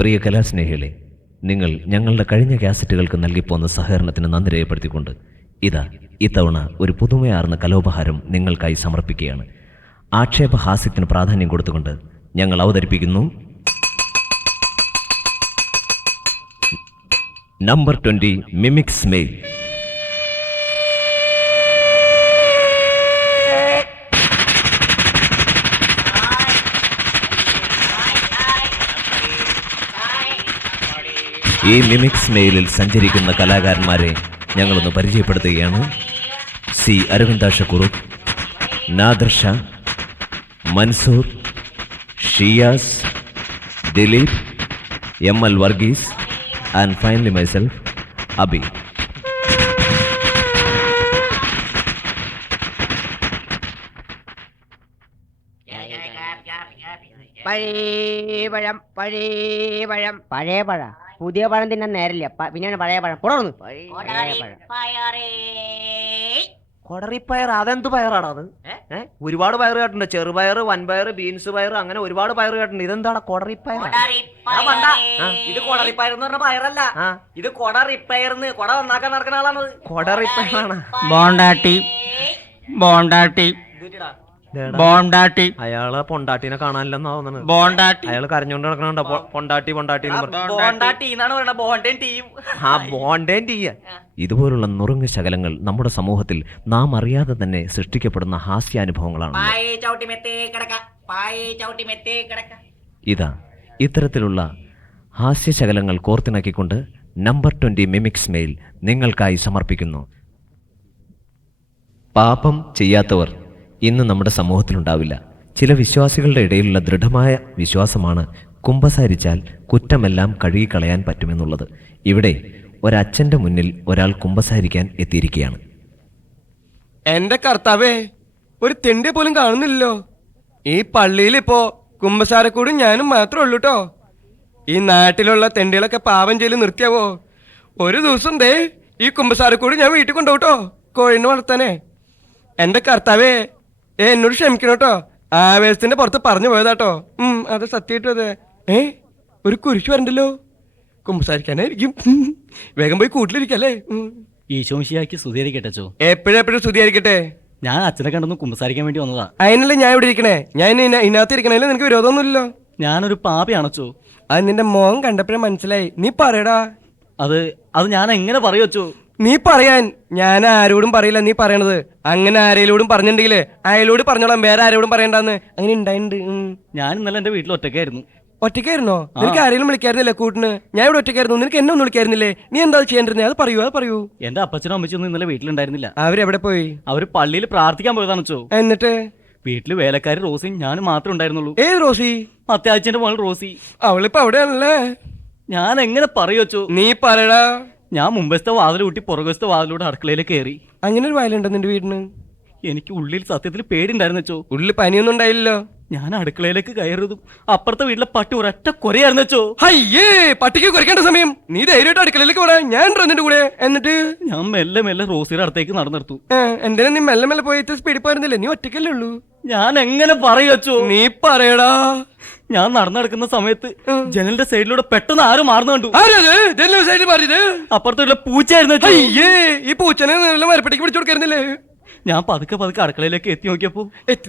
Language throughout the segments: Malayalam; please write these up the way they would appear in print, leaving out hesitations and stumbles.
പ്രിയ കലാസ്നേഹികളെ, നിങ്ങൾ ഞങ്ങളുടെ കഴിഞ്ഞ കാസറ്റുകൾക്ക് നൽകിപ്പോന്ന സഹകരണത്തിന് നന്ദി രേഖപ്പെടുത്തിക്കൊണ്ട് ഇത്തവണ ഒരു പുതുമയാർന്ന കലോപഹാരം നിങ്ങൾക്കായി സമർപ്പിക്കുകയാണ്. ആക്ഷേപഹാസ്യത്തിന് പ്രാധാന്യം കൊടുത്തുകൊണ്ട് ഞങ്ങൾ അവതരിപ്പിക്കുന്നു നമ്പർ 20 മിമിക്സ് മെയിൽ. ഈ മിമിക്സ് മെയിലിൽ സഞ്ചരിക്കുന്ന കലാകാരന്മാരെ ഞങ്ങളൊന്ന് പരിചയപ്പെടുത്തുകയാണ്. സി അരവിന്ദ ഷക്കുറുഖ്, Nadir Shah, Mansoor, Shiyas, Dileep, ML. Varghese and finally myself, Abhi. പഴയ പഴ പുതിയ പഴം തിന്നാൻ നേരില്ല, പിന്നെയാണ് പഴയ പഴം. പുറന്നു കൊടറിപ്പയർ അതെന്ത് പയറാണ് അത്? ഒരുപാട് പയർ കേട്ടുണ്ട്. ചെറുപയർ, വൻപയർ, ബീൻസ് പയർ, അങ്ങനെ ഒരുപാട് പയർ കേട്ടുണ്ട്. ഇതെന്താണ് കൊടറിപ്പയർ? ഇത് കൊടറിപ്പയർ എന്ന് പറഞ്ഞ പയറല്ല, ഇത് കൊട റിപ്പയർന്ന് കൊട നന്നാക്കാൻ നടക്കുന്ന ആളാണ്. കൊടറിപ്പയറാണ്. ബോണ്ടാട്ടി ബോണ്ടാട്ടി ബോണ്ടാട്ടി. അയാള് പൊണ്ടാട്ടിനെ കാണാനില്ലെന്നാ തോന്നുന്നത്. ബോണ്ടാട്ടി അയാള് കരഞ്ഞോണ്ട് നടക്കണുണ്ടോ? പൊണ്ടാട്ടി പൊണ്ടാട്ടി ബോണ്ടാട്ടി എന്നാണ് പറയുന്നത്. ബോണ്ടേൻ ടീയും ബോണ്ടേൻ ടീയ. ഇതുപോലുള്ള നുറുങ്ങ് ശകലങ്ങൾ നമ്മുടെ സമൂഹത്തിൽ നാം അറിയാതെ തന്നെ സൃഷ്ടിക്കപ്പെടുന്ന ഹാസ്യാനുഭവങ്ങളാണ്. ഇത്തരത്തിലുള്ള ഹാസ്യശകലങ്ങൾ കോർത്തിണക്കിക്കൊണ്ട് നമ്പർ 20 മിമിക്സ് മെയിൽ നിങ്ങൾക്കായി സമർപ്പിക്കുന്നു. പാപം ചെയ്യാത്തവർ ഇന്ന് നമ്മുടെ സമൂഹത്തിലുണ്ടാവില്ല. ചില വിശ്വാസികളുടെ ഇടയിലുള്ള ദൃഢമായ വിശ്വാസമാണ് കുമ്പസാരിച്ചാൽ കുറ്റമെല്ലാം കഴുകിക്കളയാൻ പറ്റുമെന്നുള്ളത്. ഇവിടെ ഒരച്ഛൻ്റെ മുന്നിൽ ഒരാൾ കുമ്പസാരിക്കാൻ എത്തിയിരിക്കുകയാണ്. എന്റെ കർത്താവേ, ഒരു തെണ്ടി പോലും കാണുന്നില്ലല്ലോ. ഈ പള്ളിയിൽ ഇപ്പോ കുമ്പസാരക്കൂടും ഞാനും മാത്രമേ ഉള്ളൂ കേട്ടോ. ഈ നാട്ടിലുള്ള തെണ്ടികളൊക്കെ പാപം ചെയ്ത് നിർത്തിയാവോ? ഒരു ദിവസം ദേ ഈ കുമ്പസാരക്കൂട് ഞാൻ വീട്ടിൽ കൊണ്ടുപോട്ടോ, കോഴിനെ വളർത്താനേ. എന്റെ കർത്താവേ, എന്നോട് ക്ഷമിക്കണം കേട്ടോ. ആവേശത്തിന്റെ പുറത്ത് പറഞ്ഞു പോയതാട്ടോ. അത് സത്യമായിട്ടും അതെ. ഒരു കുരിശ് വരണ്ടല്ലോ, കുമ്പസാരിക്കാനായിരിക്കും. വേഗം പോയി കൂട്ടിലിരിക്കല്ലേ. ഈശോമിശിഹായ്ക്ക് സ്തുതിയായിരിക്കട്ടെ. എപ്പോഴും സ്തുതിയായിരിക്കട്ടെ. ഞാൻ അച്ഛനെ കണ്ടൊന്ന് കുമ്പസാരിക്കാൻ വേണ്ടി വന്നതാ. അതിനല്ലേ ഞാൻ ഇവിടെ ഇരിക്കണേ. ഞാൻ ഇതിനകത്ത് ഇരിക്കണേലും നിനക്ക് വിരോധമൊന്നുമില്ലല്ലോ. ഞാനൊരു പാപിയാണച്ചോ. അത് നിന്റെ മോൻ കണ്ടപ്പോഴേ മനസ്സിലായി. നീ പറയടാ. അത് ഞാൻ എങ്ങനെ പറയച്ചോ? നീ പറയാൻ ഞാൻ ആരോടും പറയില്ല. നീ പറയണത് അങ്ങനെ ആരെയോടും പറഞ്ഞിട്ടുണ്ടെങ്കിലേ അയാളോട് പറഞ്ഞോളാം, വേറെ ആരോടും പറയണ്ടെന്ന്. അങ്ങനെ ഉണ്ടായിട്ടുണ്ട്. ഞാൻ ഇന്നലെ എന്റെ വീട്ടിൽ ഒറ്റയ്ക്കായിരുന്നു. ഒറ്റയ്ക്കായിരുന്നോ? നിനക്ക് ആരെങ്കിലും വിളിക്കായിരുന്നില്ലേ കൂട്ടിന്? ഞാൻ ഇവിടെ ഒറ്റയ്ക്കായിരുന്നു. നിനക്ക് എന്നെ ഒന്നും വിളിക്കായിരുന്നില്ലേ? നീ എന്താ ചെയ്യേണ്ടിരുന്നേ? അത് പറയൂ. എന്റെ അപ്പച്ചനും അമ്മച്ചൊന്നും ഇന്നലെ വീട്ടിലുണ്ടായിരുന്നില്ല. അവരെവിടെ പോയി? അവര് പള്ളിയിൽ പ്രാർത്ഥിക്കാൻ പോയതാണച്ചോ. എന്നിട്ട് വീട്ടില് വേലക്കാരി റോസിയും ഞാനും മാത്രമേ ഉണ്ടായിരുന്നുള്ളൂ. ഏത് റോസി? അത്യാവശ്യന്റെ മോൾ റോസി. അവളിപ്പോ അവിടെയാണല്ലേ. ഞാൻ എങ്ങനെ പറയച്ചോ? നീ പറയടാ. ഞാൻ മുമ്പത്തെ വാതിൽ കൂട്ടി പുറകുവശത്തെ വാതിലൂടെ അടുക്കളയിൽ കയറി. അങ്ങനെ ഒരു വയലുണ്ടോ നിന്റെ വീടിന്? എനിക്ക് ഉള്ളിൽ സത്യത്തിൽ പേടിണ്ടായിരുന്നോ. ഉള്ളിൽ പനിയൊന്നും ഉണ്ടായില്ലല്ലോ. ഞാൻ അടുക്കളയിലേക്ക് കയറിയതും അപ്പുറത്തെ വീട്ടിലെ പട്ടി ഒരൊറ്റ കൊരയായിരുന്നോ. അയ്യേ, പട്ടിക്ക് കുരക്കേണ്ട സമയം. നീ ധൈര്യമായിട്ട് അടുക്കളയിലേക്ക് പോടാ, ഞാൻ നിന്റെ കൂടെ. എന്നിട്ട് ഞാൻ മെല്ലെ റോസിയുടെ അടുത്തേക്ക് നടന്നെടുത്തു. എന്തിനാ നീ മെല്ലെ പോയിട്ട് സ്പീഡിൽ പോയിരുന്നില്ലേ? നീ ഒറ്റയ്ക്കല്ലേ ഉള്ളൂ. ഞാൻ എങ്ങനെ പറയച്ചോ? നീ പറയടാ. ഞാൻ നടന്നെടുക്കുന്ന സമയത്ത് ജനലിന്റെ സൈഡിലൂടെ പെട്ടെന്ന് ആരും മാറുന്നു കണ്ടു. അപ്പുറത്തെ പൂച്ചയായിരുന്നു. അയ്യേ, ഈ പൂച്ചനെ മരപ്പട്ടിക്ക് പിടിച്ചു കൊടുക്കായിരുന്നില്ലേ? ഞാൻ പതുക്കെ അടുക്കളയിലേക്ക് എത്തി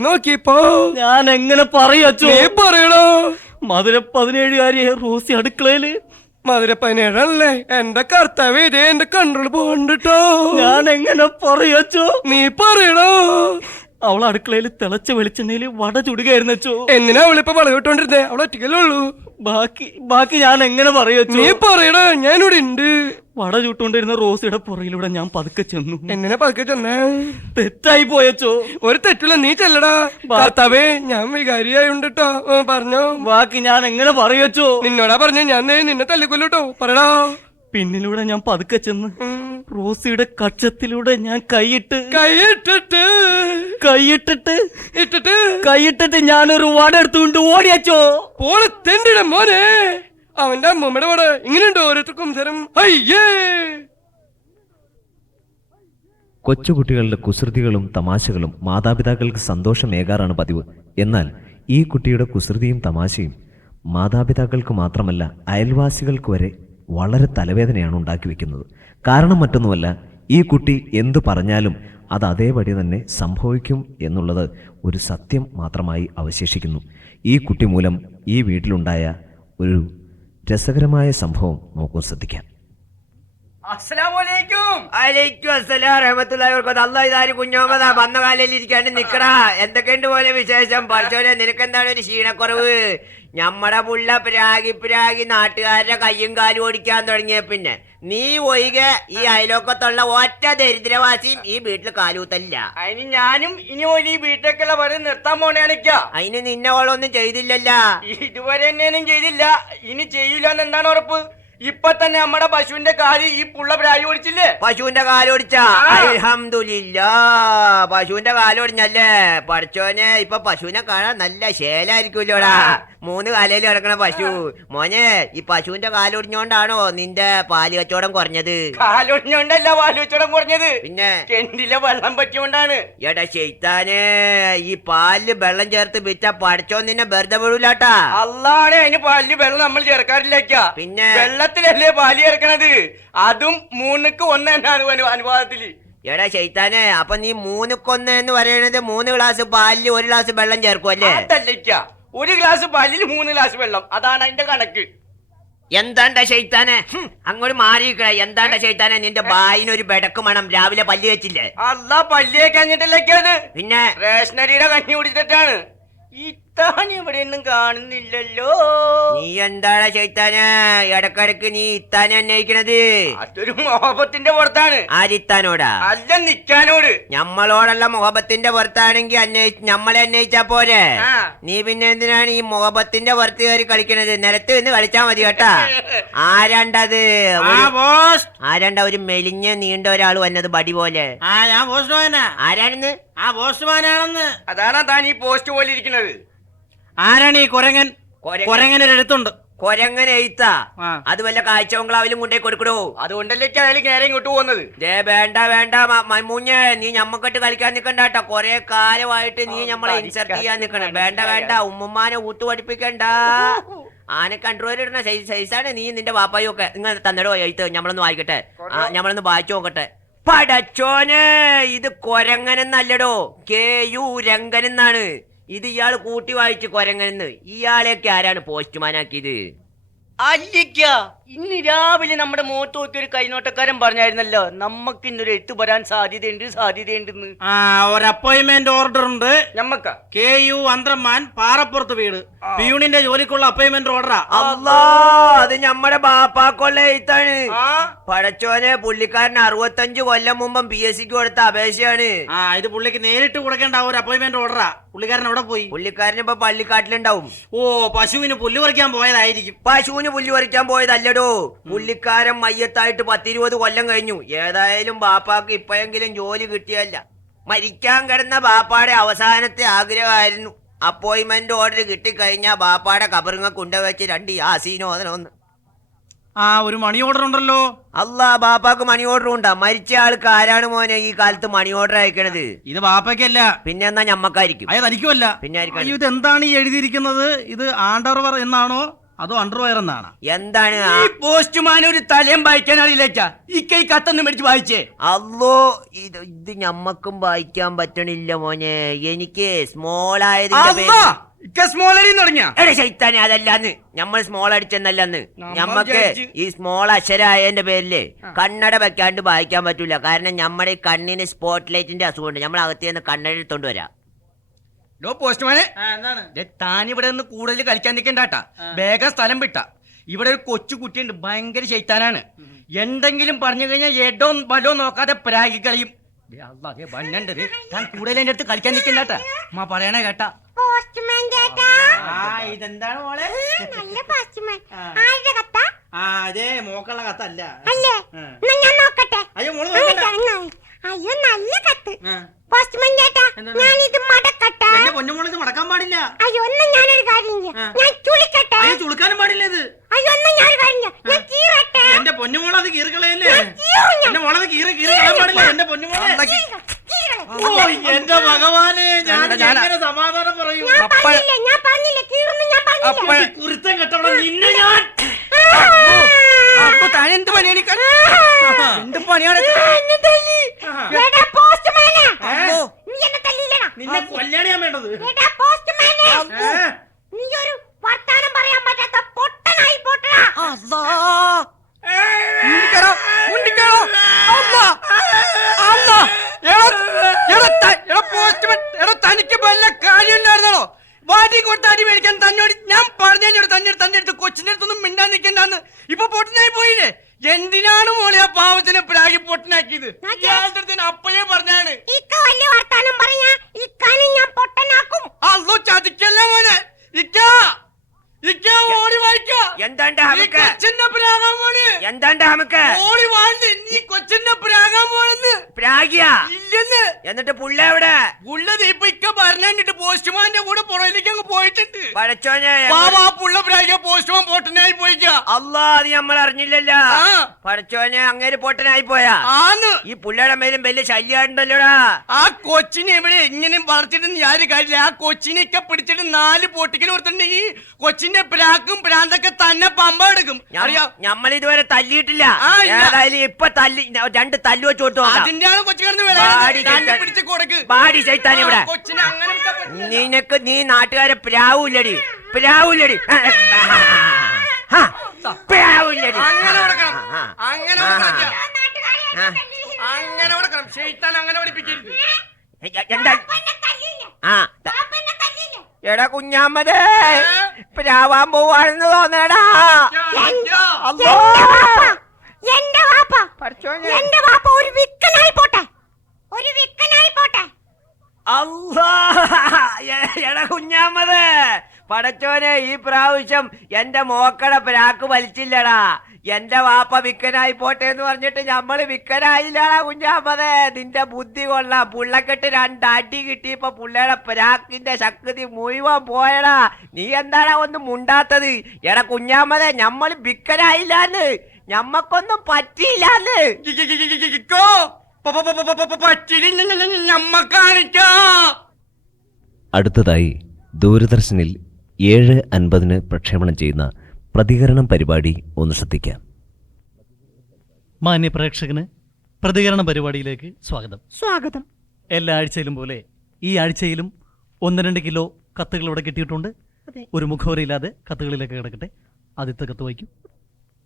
നോക്കിയപ്പോ ഞാൻ എങ്ങനെ പറയച്ചോ? പറയണോ? മധുര 17കാരിയെ റോസി അടുക്കളയില്. മധുര 17ആണല്ലേ? എന്റെ കർത്താവേ, ഇതേ എന്റെ കണ്ട്രോൾ പോകണ്ടോ. ഞാൻ എങ്ങനെ പറയച്ചോ? നീ പറയണോ? അവൾ അടുക്കളയിൽ തിളച്ച വെളിച്ചെണ്ണയിൽ വട ചുടുകയായിരുന്നോ. എന്തിനാ അവളിപ്പോ വളവിട്ടോണ്ടിരുന്നേ? അവൾ ഒറ്റയ്ക്കല്ലേ ഉള്ളൂ. ബാക്കി ഞാൻ എങ്ങനെ പറയച്ചോ? നീ പറയടാ, ഞാനിവിടെ ഉണ്ട്. വട ചുട്ടുകൊണ്ടിരുന്ന റോസിയുടെ പുറകിലൂടെ ഞാൻ പതുക്കെ ചെന്നു. എങ്ങനെ പതുക്കെ ചെന്നേ? തെറ്റായി പോയച്ചോ? ഒരു തെറ്റില്ല, നീ ചെല്ലടാ. കർത്താവേ, ഞാൻ വികാരിയായുണ്ട് ട്ടോ. പറഞ്ഞോ. ബാക്കി ഞാൻ എങ്ങനെ പറയച്ചോ? നിന്നോടാ പറഞ്ഞു. ഞാൻ നിന്നെ തല്ലിക്കൊല്ലട്ടോ. പറടാ. പിന്നിലൂടെ ഞാൻ പതുക്കെ ചെന്ന് റോസിയുടെ കക്ഷത്തിലൂടെ ഞാൻ കൈയിട്ടിട്ട് ഞാനൊരു വട എടുത്തുകൊണ്ട് ഓടിയച്ചോ. പോളെ തെണ്ടിയുടെ മോനെ, അവന്റെ അമ്മമ്മയുടെ വട ഇങ്ങനെയുണ്ടോ ഓരോരുത്തർക്കും തരം? അയ്യേ, കൊച്ചുകുട്ടികളുടെ കുസൃതികളും തമാശകളും മാതാപിതാക്കൾക്ക് സന്തോഷമേകാറാണ് പതിവ്. എന്നാൽ ഈ കുട്ടിയുടെ കുസൃതിയും തമാശയും മാതാപിതാക്കൾക്ക് മാത്രമല്ല അയൽവാസികൾക്ക് വരെ വളരെ തലവേദനയാണ് ഉണ്ടാക്കി വെക്കുന്നത്. കാരണം മറ്റൊന്നുമല്ല, ഈ കുട്ടി എന്തു പറഞ്ഞാലും അത് അതേപടി തന്നെ സംഭവിക്കും എന്നുള്ളത് ഒരു സത്യം മാത്രമായി അവശേഷിക്കുന്നു. ഈ കുട്ടി മൂലം ഈ വീട്ടിലുണ്ടായ ഒരു രസകരമായ സംഭവം നോക്കൂ, ശ്രദ്ധിക്കാം. കുഞ്ഞോമതാ വന്ന കാലയിൽ ഇരിക്കാണ്ട് നിക്കടാ. എന്തൊക്കെയുണ്ട് പോലെ വിശേഷം? പഠിച്ചോനെ, നിനക്കെന്താണ് ഒരു ക്ഷീണക്കുറവ്? ഞമ്മടെ പുള്ള പിരാഗി നാട്ടുകാരുടെ കയ്യും കാലും ഓടിക്കാൻ തുടങ്ങിയ പിന്നെ നീ ഒഴികെ ഈ അയലോക്കത്തുള്ള ഒറ്റ ദരിദ്രവാസിയും ഈ വീട്ടിൽ കാലൂത്തല്ല. അതിന് ഞാനും ഇനി ഈ വീട്ടിലേക്കുള്ള വരെ നിർത്താൻ പോണേണിക്ക. അതിന് നിന്നെ ഓളൊന്നും ചെയ്തില്ലല്ല. ഇതുവരെ എന്നെയും ചെയ്തില്ല, ഇനി ചെയ്യൂല എന്താണ് ഉറപ്പ്? ഇപ്പൊ തന്നെ നമ്മുടെ പശുവിന്റെ കാല് ഈ പുള്ള പ്രായി ഓടിച്ചില്ലേ? പശുവിന്റെ കാലോടിച്ച? അൽഹംദുലില്ലാ, പശുവിന്റെ കാലോടിഞ്ഞല്ലേ. പഠിച്ചോനെ, ഇപ്പൊ പശുവിനെ കാണാൻ നല്ല ശേലായിരിക്കുമല്ലോടാ. 3 കാലയിൽ കിടക്കണ പശു. മോനെ, ഈ പശുവിന്റെ കാലൊടിഞ്ഞോണ്ടാണോ നിന്റെ പാല് കച്ചവടം കുറഞ്ഞത്? കാലൊടിഞ്ഞോണ്ടല്ല പാല് കച്ചവടം കുറഞ്ഞത്, പിന്നെ കെണ്ടിലെ വെള്ളം പറ്റിയോണ്ടാണ്. എടാ ശൈത്താനെ, ഈ പാലില് വെള്ളം ചേർത്ത് വിറ്റ പഠിച്ചോ നിന്നെ വെറുതെ വിടൂലാട്ടാ. അല്ലാണ്, അതിന് പാലില് വെള്ളം നമ്മൾ ചേർക്കാറില്ല. പിന്നെ വെള്ളത്തിലല്ലേ പാല് ചേർക്കണത്? അതും 3ക്ക് 1 എന്നാണ് അനുവാദത്തില്. എടാ ശൈത്താനെ, അപ്പൊ നീ 3ക്ക്1 എന്ന് പറയണത് 3 ഗ്ലാസ് പാലില് 1 ഗ്ലാസ് വെള്ളം ചേർക്കും അല്ലേ? അതല്ല, 1 ഗ്ലാസ് പാലിൽ 3 ഗ്ലാസ് വെള്ളം, അതാണ് അതിന്റെ കണക്ക്. എന്താണ്ടാ ശൈത്താനെ? അങ്ങോട്ട് മാറിയിക്കണ. എന്താണ്ടാ ശൈത്താനെ, നിന്റെ ബായിനൊരു ബെടക്ക് മണം. രാവിലെ പല്ല് വെച്ചില്ലേ? അല്ല, പല്ലിയെ കഴിഞ്ഞിട്ടല്ലേക്കത്. പിന്നെ റേഷനറിയുടെ കഞ്ഞി കുടിച്ചിട്ടാണ്. ഇത്താൻ എവിടെയൊന്നും കാണുന്നില്ലല്ലോ. നീ എന്താടാ ശൈത്താനെ ഇടക്കിടക്ക് നീ ഇത്താനെ അന്വയിക്കണത്? അതൊരു മോഹബത്തിന്റെ പുറത്താണ്. ആരിത്താനോടാ? അല്ല, നിക്കാനോട്. ഞമ്മളോടുള്ള മുഹബത്തിന്റെ പുറത്താണെങ്കിൽ ഞമ്മളെ അന്വയിച്ചാ പോരെ? ആ. നീ പിന്നെ എന്തിനാണ് ഈ മുഹബത്തിന്റെ പുറത്ത് കയറി കളിക്കണത്? നിലത്ത് നിന്ന് കളിച്ചാ മതി കേട്ടാ. ആരാണ്ടത്? ആരാണ്ട ഒരു മെലിഞ്ഞ നീണ്ട ഒരാൾ വന്നത് ബടി പോലെ? ഞാൻ പോസ്റ്റ്മാനാ. ആരാണെന്ന്? പോസ്റ്റ്മാനാണെന്ന്. അതാണ് താൻ ഈ പോസ്റ്റ് പോലെ ഇരിക്കുന്നത്. ആരാണ് ഈ കൊരങ്ങൻ? കൊരങ്ങനൊരെടുത്തുണ്ട്. കൊരങ്ങൻ എഴുത്താ? അത് വല്ല കാഴ്ച ബംഗ്ലാവിലും കൊണ്ടേ കൊടുക്കണോ? അതുകൊണ്ടല്ലേ അയാൾ നേരെ ഇങ്ങോട്ട് പോകുന്നത്. വേണ്ട മൈമൂഞ്ഞ്, നീ ഞമ്മക്കിട്ട് കളിക്കാൻ നിക്കണ്ടാട്ടോ. കൊറേ കാലമായിട്ട് നീ ഞമ്മളെ ഇൻസർട്ട് ചെയ്യാൻ നിക്കണം. വേണ്ട, ഉമ്മുമ്മാനെ ഊത്തു പഠിപ്പിക്കണ്ട. ആനെ കൺട്രോൾ ഇടുന്ന സൈസാണ് നീ നിന്റെ വാപ്പായും ഒക്കെ. നിങ്ങൾ തന്നടോ എഴുത്ത്, ഞമ്മളൊന്ന് വായിക്കട്ടെ. ഞമ്മളൊന്ന് വായിച്ചു നോക്കട്ടെ. പടച്ചോന്, ഇത് കൊരങ്ങനെന്നല്ലടോ, KU രംഗൻ എന്നാണ്. ഇത് ഇയാള് കൂട്ടി വായിച്ച് കൊരങ്ങനെന്ന്. ഇയാളെയൊക്കെ ആരാണ് പോസ്റ്റ്മാനാക്കിയത്? അല്ലിക്ക, ഇന്ന് രാവിലെ നമ്മുടെ മുഖത്ത് നോക്കി ഒരു കൈനോട്ടക്കാരൻ പറഞ്ഞായിരുന്നല്ലോ, നമുക്ക് ഇന്നൊരു എഴുത്ത് വരാൻ സാധ്യതയുണ്ടെന്ന്. ഒരു അപ്പോയിന്റ്മെന്റ് ഓർഡർ ഉണ്ട് ഞമ്മക്ക. KU അന്ത്രമാൻ പാറപ്പുറത്ത് വീട് പിയൂണിന്റെ ജോലിക്കുള്ള അപ്പോയിന്റ്മെന്റ് ഓർഡറാ. അല്ലാ, അത് ഞമ്മടെ ബാപ്പാക്കുള്ള എഴുത്താണ്. പടച്ചോനെ, പുള്ളിക്കാരൻ 65 കൊല്ലം മുമ്പ് PSCക്ക് കൊടുത്ത അപേക്ഷയാണ്. ഇത് പുള്ളിക്ക് നേരിട്ട് കൊടുക്കേണ്ട ഒരു അപ്പോയിന്റ്മെന്റ് ഓർഡറാ. പുള്ളിക്കാരൻ എവിടെ പോയി? പുള്ളിക്കാരൻ ഇപ്പൊ പള്ളിക്കാട്ടിലുണ്ടാവും. പശുവിന് പുല്ല് പറിക്കാൻ പോയതായിരിക്കും. പശുവിന് പുല്ല് പറിക്കാൻ പോയതല്ലടോ, പുള്ളിക്കാരൻ മയ്യത്തായിട്ട് 10-20 കൊല്ലം കഴിഞ്ഞു. ഏതായാലും ബാപ്പാക്ക് ഇപ്പോഴെങ്കിലും ജോലി കിട്ടിയല്ല. മരിക്കാൻ കിടന്ന ബാപ്പാടെ അവസാനത്തെ ആഗ്രഹമായിരുന്നു അപ്പോയിന്റ്മെന്റ് ഓർഡർ കിട്ടിക്കഴിഞ്ഞാ ബാപ്പാടെ കബറിങ്ങ കൊണ്ടുവച്ച് 2 യാസീനോ അതിനൊന്ന്. ഒരു മണി ഓർഡർ ഉണ്ടല്ലോ. അല്ലാ, ബാപ്പാക്ക് മണി ഓർഡർ ഉണ്ടാ? മരിച്ച ആൾക്ക് ആരാണ് മോനെ ഈ കാലത്ത് മണി ഓർഡർ അയക്കണത്? ഇത് ബാപ്പയ്ക്കല്ല. പിന്നെ എന്നാ ഞമ്മക്കായിരിക്കും. തനിക്കുമല്ല. പിന്നെ ഇത് എന്താണ് ഈ എഴുതിയിരിക്കുന്നത്? ഇത് ആണ്ടർവർ എന്നാണോ അതോ അണ്ടർവെയർ എന്നാണ്? എന്താണ്? ഈ പോസ്റ്റ്മാൻ ഒരു തലയും വായിക്കാൻ അറിയില്ല. ഈ കത്തൊന്നും മേടിച്ച് വായിച്ചേ. അല്ലോ, ഇത് ഞമ്മക്കും വായിക്കാൻ പറ്റണില്ല മോനെ. എനിക്ക് സ്മോൾ ആയതിന്റെ ശൈത്താനെ അതല്ലാന്ന്. ഞമ്മൾ സ്മോൾ അടിച്ചെന്നല്ലെന്ന്. ഞമ്മക്ക് ഈ സ്മോൾ അക്ഷരായതിന്റെ പേരില് കണ്ണട വെക്കാണ്ട് വായിക്കാൻ പറ്റൂല. കാരണം നമ്മുടെ ഈ കണ്ണിന് സ്പോട്ട് ലൈറ്റിന്റെ അസുഖമുണ്ട്. നമ്മൾ അകത്തുനിന്ന് കണ്ണട എടുത്തോണ്ട് വരാം. പോസ്റ്റ്മാനെ, താൻ ഇവിടെ നിന്ന് കൂടുതൽ കളിക്കാൻ നിൽക്കണ്ടാട്ടാ. വേഗം സ്ഥലം വിട്ട. ഇവിടെ ഒരു കൊച്ചു കുട്ടിയുണ്ട്, ഭയങ്കര ശൈത്താനാണ്. എന്തെങ്കിലും പറഞ്ഞു കഴിഞ്ഞാൽ എടോ വലോ നോക്കാതെ പ്രാഗി കളിയും. വന്നണ്ടത് താൻ കൂടുതൽ എന്റെ അടുത്ത് കളിക്കാൻ നിൽക്കണ്ടാട്ടാ. അമ്മ പറയണേ കേട്ടാ. ഇതെന്താണ് മോളെ? നല്ല പോസ്റ്റ്മാൻ. ആരുടെ കത്താ? അതെ, മോക്കുള്ള കത്തല്ല. അല്ലേ? ഞാൻ നോക്കട്ടെ. അയ്യോ, മോള് നോക്കണ്ട. അയ്യോ, നല്ല കത്ത്. പോസ്റ്റ്മാൻ ചേട്ടാ, ഞാനിത് മടക്കട്ടെ. എന്റെ പൊന്നുമോളിത് മടക്കാൻ പാടില്ല. അയ്യോ, ഒന്ന് ഞാനൊരു കാര്യം ചെയ്യാം. ഞാൻ ചുളിക്കട്ടെ. അയ്യോ, ചുളുക്കാനും പാടില്ല ഇത്. അയ്യോ, ഒന്ന് ഞാനൊരു കാര്യം ചെയ്യാം. ഞാൻ കീറട്ടെ. എന്റെ പൊന്നുമോളത് കീറിക്കളയല്ലേ? എന്റെ മോളത് കീറിക്കളയാൻ പാടില്ല. എന്റെ പൊന്നുമോളെ, എന്റെ ഭഗവാനെ, ഞാൻ എങ്ങനെ സമാധാനം പറയൂ? ഞാൻ പറഞ്ഞില്ലേ, കീറുന്നു. ഞാൻ പറഞ്ഞില്ലേ. കുരുത്തം എണീക്കണം. എന്ത് പണിയാണ് എടാ പോസ്റ്റ്മാനെ അല്ലോ, നീ എന്നെ തല്ലിയില്ലടാ നിന്നെ കൊല്ലാണ് ഞാൻ വേണ്ടത്. എടാ പോസ്റ്റ്മാനെ നീ ഒരു വർത്താനം പറയാൻ പറ്റാത്ത പൊട്ടനായി പോട്ടടാ തനിക്ക് വല്ല കാര്യം ഉണ്ടായിരുന്നോ? വാടി കൊടുത്ത അടി മേടിക്കാൻ തന്നോട് ഞാൻ പറഞ്ഞോട് തന്നെ അടുത്ത് കൊച്ചിന്റെ അടുത്തൊന്നും മിണ്ടാൻ നിൽക്കണ്ടെന്ന്. ഇപ്പൊ പൊട്ടനായി പോയില്ലേ? എന്തിനാണ് മോളെ ആ പാവത്തിനെ പ്രാഗി പൊട്ടനാക്കിയത്? ഇയാളുടെ അടുത്ത് ഞാൻ അപ്പോഴേ പറഞ്ഞാണ്. ഇക്ക വലിയ വർത്താനം പറഞ്ഞാ ഇക്കാനെ ഞാൻ പൊട്ടനാക്കും. അല്ലോ ചതിക്കല്ല മോനെ. ഓടി വായിക്കോ. എന്താണ്ട് ഹമുക്ക്? കൊച്ചിന്റെ പ്രാകാൻ മോള്. എന്താണ്ട് ഹമുക്ക്? ഓടി വാഴ്ന്ന് നീ കൊച്ചിന്റെ പ്രാകാൻ മോളെന്ന്. പ്രാഗിയ ഇല്ലെന്ന്. എന്നിട്ട് പുള്ള എവിടെ? പുള്ളത് ഇപ്പൊ ഇക്ക പറഞ്ഞിട്ട് പോസ്റ്റ്മാന്റെ കൂടെ പുറയിലേക്ക് അങ്ങ് പോയിട്ടുണ്ട്. പടച്ചോനെ ആ പുള്ള പ്രാഗിയ പോസ്റ്റ്മാൻ പൊട്ടനായി പോയിക്കാ. അല്ലാ, അത് നമ്മൾ അറിഞ്ഞില്ലല്ലോ. ആ. പടച്ചോനെ അങ്ങേര് പൊട്ടനായി പോയാ. ആന്ന്. ഈ പുള്ളയുടെ മേലും വലിയ ശല്യമുണ്ടല്ലോടാ. ആ കൊച്ചിനെ ഇവിടെ എങ്ങനെ വളർത്തിട്ട് യാതൊരു കാര്യമില്ല. ആ കൊച്ചിനെയൊക്കെ പിടിച്ചിട്ട് 4 പൊട്ടിക്കൽ കൊടുത്തിട്ടുണ്ടെങ്കിൽ കൊച്ചിന്റെ പ്രാക്കും പ്രാന്തൊക്കെ തന്നെ പമ്പ എടുക്കും. അറിയാം, നമ്മൾ ഇതുവരെ തല്ലിയിട്ടില്ല. ആ, ഇല്ല. ഏതായാലും ഇപ്പൊ 2 തല്ല് വെച്ച് കൊടുത്തു നോക്കാം. അതിന്റെയാണ് കൊച്ചു കിടന്ന് ബാടി തന്നെ പിടിച്ച് കൊടുക്ക്. ബാടി ചെയ്താൻ ഇവിടെ. കൊച്ചിനെ അങ്ങനെ വിട്ടാ പറ്റില്ല. നീ നാട്ടുകാരെ പ്രാവൂല്ലടി. പ്രാവൂല്ലടി. അങ്ങനെ കൊടുക്കണം. ആ. അങ്ങനെ ആ. കൊടുക്കണം. ആ. അങ്ങനെ കൊടുക്കണം. ഷെയ്ത്താൻ അങ്ങനെ പഠിപ്പിക്കരുത്. എന്താ? എന്നെ തല്ലിയില്ല. ആ പാപ്പ എന്നെ തല്ലിയില്ല. എടാ കുഞ്ഞാമ്മതേ, പ്രാവാൻ പോവാണെന്ന് തോന്നടാ. അല്ലോ. എന്റെ വാപ്പ പടച്ചോനെ. എന്റെ വാപ്പ ഒരു വിക്കനായി പോട്ടെ. അല്ലാ. എടാ കുഞ്ഞാമ്മതേ, പടച്ചോനെ ഈ പ്രാവശ്യം എന്റെ മോക്കടെ പ്രാക്ക് വലിച്ചില്ലടാ. എന്റെ വാപ്പ വിക്കനായി പോട്ടെ എന്ന് പറഞ്ഞിട്ട് ഞമ്മള് വിക്കനായില്ലടാ കുഞ്ഞാമ്മതേ. നിന്റെ ബുദ്ധി കൊള്ളാം. പുള്ളക്കെട്ട് 2 അടി കിട്ടിയപ്പോ പുള്ളയുടെ പ്രാക്കിന്റെ ശക്തി മുഴുവൻ പോയടാ. നീ എന്താടാ ഒന്നും മുണ്ടാത്തത്? എടാ കുഞ്ഞാമ്മതേ, ഞമ്മള് വിക്കനായില്ലാന്ന്. ഞമ്മക്കൊന്നും പറ്റിയില്ലാന്ന്. അടുത്തതായി ദൂരദർശനിൽ 7:50 പ്രക്ഷേപണം ചെയ്യുന്ന പ്രതികരണം പരിപാടി ഒന്ന് ശ്രദ്ധിക്കാം. മാന്യ പ്രേക്ഷകന് പ്രതികരണ പരിപാടിയിലേക്ക് സ്വാഗതം. എല്ലാ ആഴ്ചയിലും പോലെ ഈ ആഴ്ചയിലും 1-2 കിലോ കത്തുകൾ ഇവിടെ കിട്ടിയിട്ടുണ്ട്. അതെ. ഒരു മുഖവരയില്ലാതെ കത്തുകളിലേക്ക് കിടക്കട്ടെ. ആദ്യത്തെ കത്ത് വായിക്കും.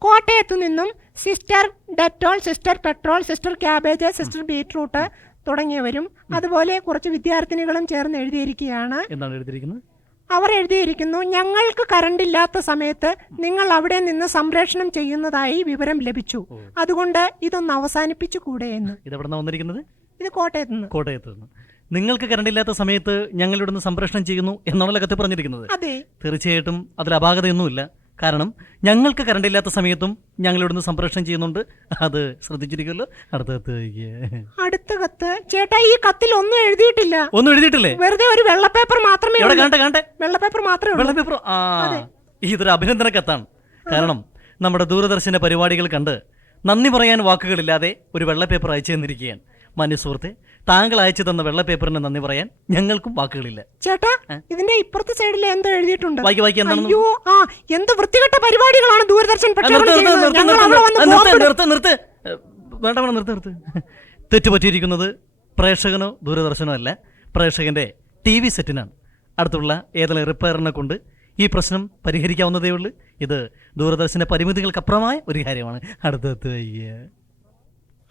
കോട്ടയത്തു നിന്നും sister Dettol, sister petrol, sister cabbage, sister beetroot തുടങ്ങിയവരും അതുപോലെ കുറച്ച് വിദ്യാർത്ഥിനികളും ചേർന്ന് എഴുതിയിരിക്കുകയാണ്. എന്താണ് എഴുതിയിരിക്കുന്നത്? അവർ എഴുതിയിരിക്കുന്നു, ഞങ്ങൾക്ക് കറണ്ട് ഇല്ലാത്ത സമയത്ത് നിങ്ങൾ അവിടെ നിന്ന് സംപ്രേഷണം ചെയ്യുന്നതായി വിവരം ലഭിച്ചു. അതുകൊണ്ട് ഇതൊന്ന് അവസാനിപ്പിച്ചു കൂടെ എന്ന്. ഇതെവിടെന്നാ വന്നിരിക്കുന്നത്? ഇത് കോട്ടയത്ത് നിന്ന്. കോട്ടയത്ത് നിന്ന്. നിങ്ങൾക്ക് കറണ്ടില്ലാത്ത സമയത്ത് ഞങ്ങൾ ഇവിടുന്ന് സംപ്രേഷണം ചെയ്യുന്നു എന്നാണല്ലോ കത്ത് പറഞ്ഞിരിക്കുന്നത്. അതെ. തീർച്ചയായിട്ടും അതിൽ അപാകതയൊന്നുമില്ല. കാരണം ഞങ്ങൾക്ക് കറണ്ടില്ലാത്ത സമയത്തും ഞങ്ങൾ ഇവിടുന്ന് സംപ്രേഷണം ചെയ്യുന്നുണ്ട്. അത് ശ്രദ്ധിച്ചിരിക്കുമല്ലോ. അടുത്ത കത്ത് ചേട്ടാ, ഈ കത്തിൽ ഒന്നും എഴുതിയിട്ടില്ല. ഒന്നും എഴുതിയിട്ടില്ലേ? വെറുതെ ഒരു വെള്ളപ്പേപ്പർ മാത്രമേ ഇവിടെ ഉള്ളൂ. കാണട്ടെ. വെള്ളപ്പേപ്പർ മാത്രമേ ഉള്ളൂ. വെള്ളപ്പേപ്പർ. ഇതൊരു അഭിനന്ദന കത്താണ്. കാരണം നമ്മുടെ ദൂരദർശന പരിപാടികൾ കണ്ട് നന്ദി പറയാൻ വാക്കുകളില്ലാതെ ഒരു വെള്ളപ്പേപ്പർ അയച്ചു തന്നിരിക്കുകയാണ്. മാന്യ സുഹൃത്തെ, താങ്കൾ അയച്ചു തന്ന വെള്ളപ്പേപ്പറിന് നന്ദി പറയാൻ ഞങ്ങൾക്കും വാക്കുകളില്ല. ചേട്ടാ, ഇതിന്റെ ഇപ്പുറത്തെ സൈഡിൽ എന്തോ എഴുതിയിട്ടുണ്ട്. വായിക്ക് എന്താണെന്ന്. അയ്യോ, എന്ത് വൃത്തികെട്ട പരിപാടികളാണ് ദൂരദർശൻ പ്രക്ഷേപണം ചെയ്യുന്നത്. ഞങ്ങൾ അവിടെ വന്ന് നിർത്ത്. വേണ്ട, നിർത്ത്. തെറ്റുപറ്റിയിരിക്കുന്നത് പ്രേക്ഷകനോ ദൂരദർശനോ അല്ല, പ്രേക്ഷകന്റെ TV സെറ്റിനാണ്. അടുത്തുള്ള ഏതെങ്കിലും റിപ്പയറിനെ കൊണ്ട് ഈ പ്രശ്നം പരിഹരിക്കാവുന്നതേ ഉള്ളൂ. ഇത് ദൂരദർശന്റെ പരിമിതികൾക്കപ്പുറമായ ഒരു കാര്യമാണ്.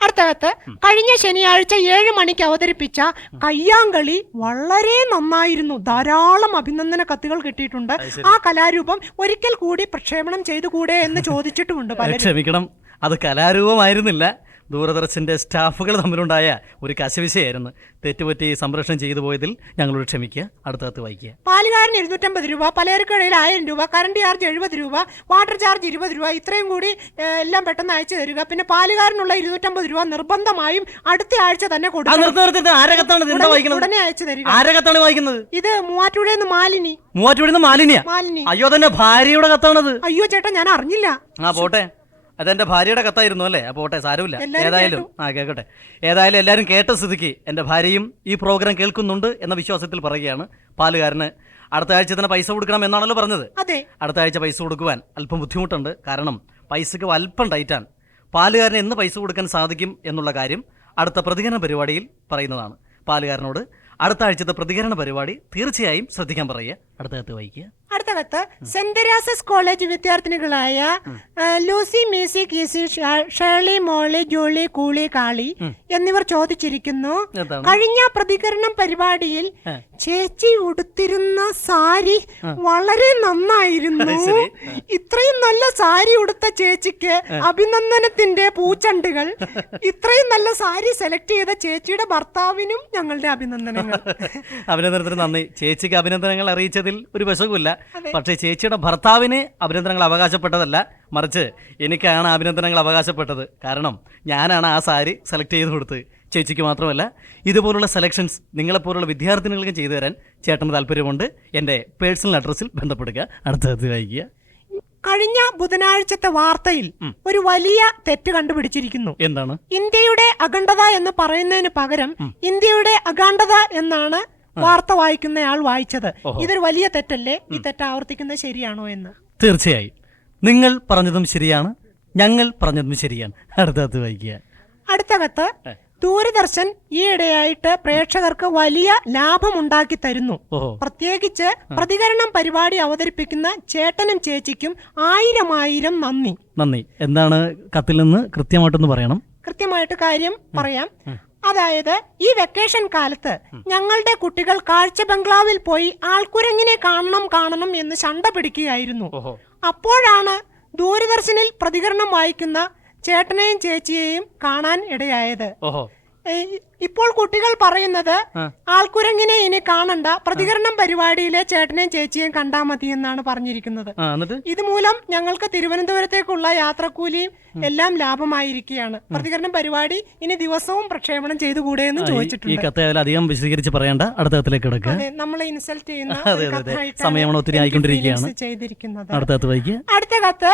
അടുത്ത കത്ത്, കഴിഞ്ഞ ശനിയാഴ്ച 7 മണിക്ക് അവതരിപ്പിച്ച കയ്യാങ്കളി വളരെ നന്നായിരുന്നു. ധാരാളം അഭിനന്ദന കത്തുകൾ കിട്ടിയിട്ടുണ്ട്. ആ കലാരൂപം ഒരിക്കൽ കൂടി പ്രക്ഷേപണം ചെയ്തുകൂടെ എന്ന് ചോദിച്ചിട്ടുമുണ്ട് പലരും. ക്ഷമിക്കണം, അത് കലാരൂപമായിരുന്നില്ല. ദൂരദർശന്റെ സ്റ്റാഫുകൾ തമ്മിലുണ്ടായ ഒരു കശവിശയായിരുന്നു. തെറ്റുപറ്റി സംപ്രേഷണം ചെയ്തു പോയതിൽ ഞങ്ങളോട് ക്ഷമിക്കുക. അടുത്ത കത്ത് വായിക്കുക. പാലുകാരന് 250 രൂപ, പലചരക്കടയിൽ 1000 രൂപ, കറണ്ട് ചാർജ് 70 രൂപ, വാട്ടർ ചാർജ് 20 രൂപ, ഇത്രയും കൂടി എല്ലാം പെട്ടെന്ന് അയച്ചു തരിക. പിന്നെ പാലുകാരനുള്ള 250 രൂപ നിർബന്ധമായും അടുത്ത ആഴ്ച തന്നെ കൊടുക്കണം. ഉടനെ അയച്ചു തരിക. ആരകത്താണ് വായിക്കുന്നത്? ഇത് മൂവാറ്റുപുഴയിൽ മാലിനി. മൂവാറ്റുപുഴ മാലിന്യ? അയ്യോ, തന്നെ ഭാര്യയുടെ കത്താണത്. അയ്യോ ചേട്ടാ, ഞാൻ അറിഞ്ഞില്ല. പോട്ടെ, അതെന്റെ ഭാര്യയുടെ കത്തായിരുന്നു അല്ലേ? പോട്ടെ, സാരമില്ല. ഏതായാലും കേൾക്കട്ടെ. ഏതായാലും എല്ലാവരും കേട്ട സ്ഥിതിക്ക് എൻ്റെ ഭാര്യയും ഈ പ്രോഗ്രാം കേൾക്കുന്നുണ്ട് എന്ന വിശ്വാസത്തിൽ പറയുകയാണ്. പാലുകാരന് അടുത്ത ആഴ്ച തന്നെ പൈസ കൊടുക്കണം എന്നാണല്ലോ പറഞ്ഞത്. അതെ. അടുത്ത ആഴ്ച പൈസ കൊടുക്കുവാൻ അല്പം ബുദ്ധിമുട്ടുണ്ട്. കാരണം പൈസക്ക് അല്പം ടൈറ്റാണ്. പാലുകാരന് എന്ന് പൈസ കൊടുക്കാൻ സാധിക്കും എന്നുള്ള കാര്യം അടുത്ത പ്രതികരണ പരിപാടിയിൽ പറയുന്നതാണ്. പാലുകാരനോട് അടുത്ത ആഴ്ചത്തെ പ്രതികരണ പരിപാടി തീർച്ചയായും ശ്രദ്ധിക്കാൻ പറയുക. അടുത്ത കത്ത് വായിക്കുക. അടുത്ത കത്ത് സെന്റ് തെരേസസ് കോളേജ് വിദ്യാർത്ഥിനികളായ ലൂസി, മേസി, കീസി, ഷേർലി, മോളി, ജൂളി, കൂളി, കാളി എന്നിവർ ചോദിച്ചിരിക്കുന്നു. കഴിഞ്ഞ പ്രതികരണം പരിപാടിയിൽ ചേച്ചി ഉടുത്തിരുന്ന സാരി വളരെ നന്നായിരുന്നു. ഇത്രയും നല്ല സാരി ഉടുത്ത ചേച്ചിക്ക് അഭിനന്ദനത്തിന്റെ പൂച്ചണ്ടുകൾ. ഇത്രയും നല്ല സാരി സെലക്ട് ചെയ്ത ചേച്ചിയുടെ ഭർത്താവിനും ഞങ്ങളുടെ അഭിനന്ദനങ്ങൾ. അഭിനന്ദനത്തിന് നന്ദി. ചേച്ചിക്ക് അഭിനന്ദനങ്ങൾ അറിയിച്ചതിൽ ഒരു വശവുമില്ല. പക്ഷേ ചേച്ചിയുടെ ഭർത്താവിന് അഭിനന്ദനങ്ങൾ അവകാശപ്പെട്ടതല്ല, മറിച്ച് എനിക്കാണ് അഭിനന്ദനങ്ങൾ അവകാശപ്പെട്ടത്. കാരണം ഞാനാണ് ആ സാരി സെലക്ട് ചെയ്ത് കൊടുത്തത്. ചേച്ചിക്ക് മാത്രമല്ല, ഇതുപോലുള്ള സെലക്ഷൻസ് നിങ്ങളെപ്പോലുള്ള വിദ്യാർത്ഥിനികൾക്ക് ചെയ്തു തരാൻ ചേട്ടന് താല്പര്യമുണ്ട്. എൻ്റെ പേഴ്സണൽ അഡ്രസ്സിൽ ബന്ധപ്പെടുക. അടുത്തത് വായിക്കുക. കഴിഞ്ഞ ബുധനാഴ്ചത്തെ വാർത്തയിൽ ഒരു വലിയ തെറ്റ് കണ്ടുപിടിച്ചിരിക്കുന്നു. എന്താണ്? ഇന്ത്യയുടെ അഖണ്ഡത എന്ന് പറയുന്നതിന് പകരം ഇന്ത്യയുടെ അഖണ്ഡത എന്നാണ് വാർത്ത വായിക്കുന്നയാൾ വായിച്ചത്. ഇതൊരു വലിയ തെറ്റല്ലേ? ഈ തെറ്റ് ആവർത്തിക്കുന്നത് ശരിയാണോ എന്ന്? തീർച്ചയായും നിങ്ങൾ പറഞ്ഞതും ശരിയാണ്, ഞങ്ങൾ പറഞ്ഞതും ശരിയാണ്. അടുത്തത് വായിക്കുക. അടുത്ത കത്ത്. ദൂരദർശൻ ഈയിടെയായിട്ട് പ്രേക്ഷകർക്ക് വലിയ ലാഭമുണ്ടാക്കി തരുന്നു. പ്രത്യേകിച്ച് പ്രതികരണം പരിപാടി അവതരിപ്പിക്കുന്ന ചേട്ടനും ചേച്ചിക്കും 1000 നന്ദി. നന്ദി. എന്താണ് കത്തിൽ നിന്ന് കൃത്യമായിട്ടൊന്ന് പറയണം. കൃത്യമായിട്ട് കാര്യം പറയാം. അതായത് ഈ വെക്കേഷൻ കാലത്ത് ഞങ്ങളുടെ കുട്ടികൾ കാഴ്ച ബംഗ്ലാവിൽ പോയി ആൾക്കുരങ്ങിനെ കാണണം എന്ന് ശണ്ട പിടിക്കുകയായിരുന്നു. അപ്പോഴാണ് ദൂരദർശനിൽ പ്രതികരണം വായിക്കുന്ന ചേട്ടനെയും ചേച്ചിയെയും കാണാൻ ഇടയായത്. ഇപ്പോൾ കുട്ടികൾ പറയുന്നത് ആൾക്കുരങ്ങിനെ ഇനി കാണണ്ട, പ്രതികരണം പരിപാടിയിലെ ചേട്ടനെയും ചേച്ചിയെയും കണ്ടാ മതി എന്നാണ് പറഞ്ഞിരിക്കുന്നത്. ഇതുമൂലം ഞങ്ങൾക്ക് തിരുവനന്തപുരത്തേക്കുള്ള യാത്രക്കൂലിയും എല്ലാം ലാഭമായിരിക്കുകയാണ്. പ്രതികരണം പരിപാടി ഇനി ദിവസവും പ്രക്ഷേപണം ചെയ്തുകൂടെ എന്ന് ചോദിച്ചിട്ടുണ്ട്. ഈ കത്ത് അധികം വിശദീകരിച്ച് പറയേണ്ട, അടുത്ത കത്തിലേക്ക് കിടക്കുക. നമ്മളെ ഇൻസൾട്ട് ചെയ്യുന്ന സമയം ഒത്തിരി ആയിക്കൊണ്ടിരിക്കുകയാണ്. ചെയ്തിരിക്കുന്നത്. അടുത്ത കത്ത് വായിക്കുക. അടുത്ത കത്ത്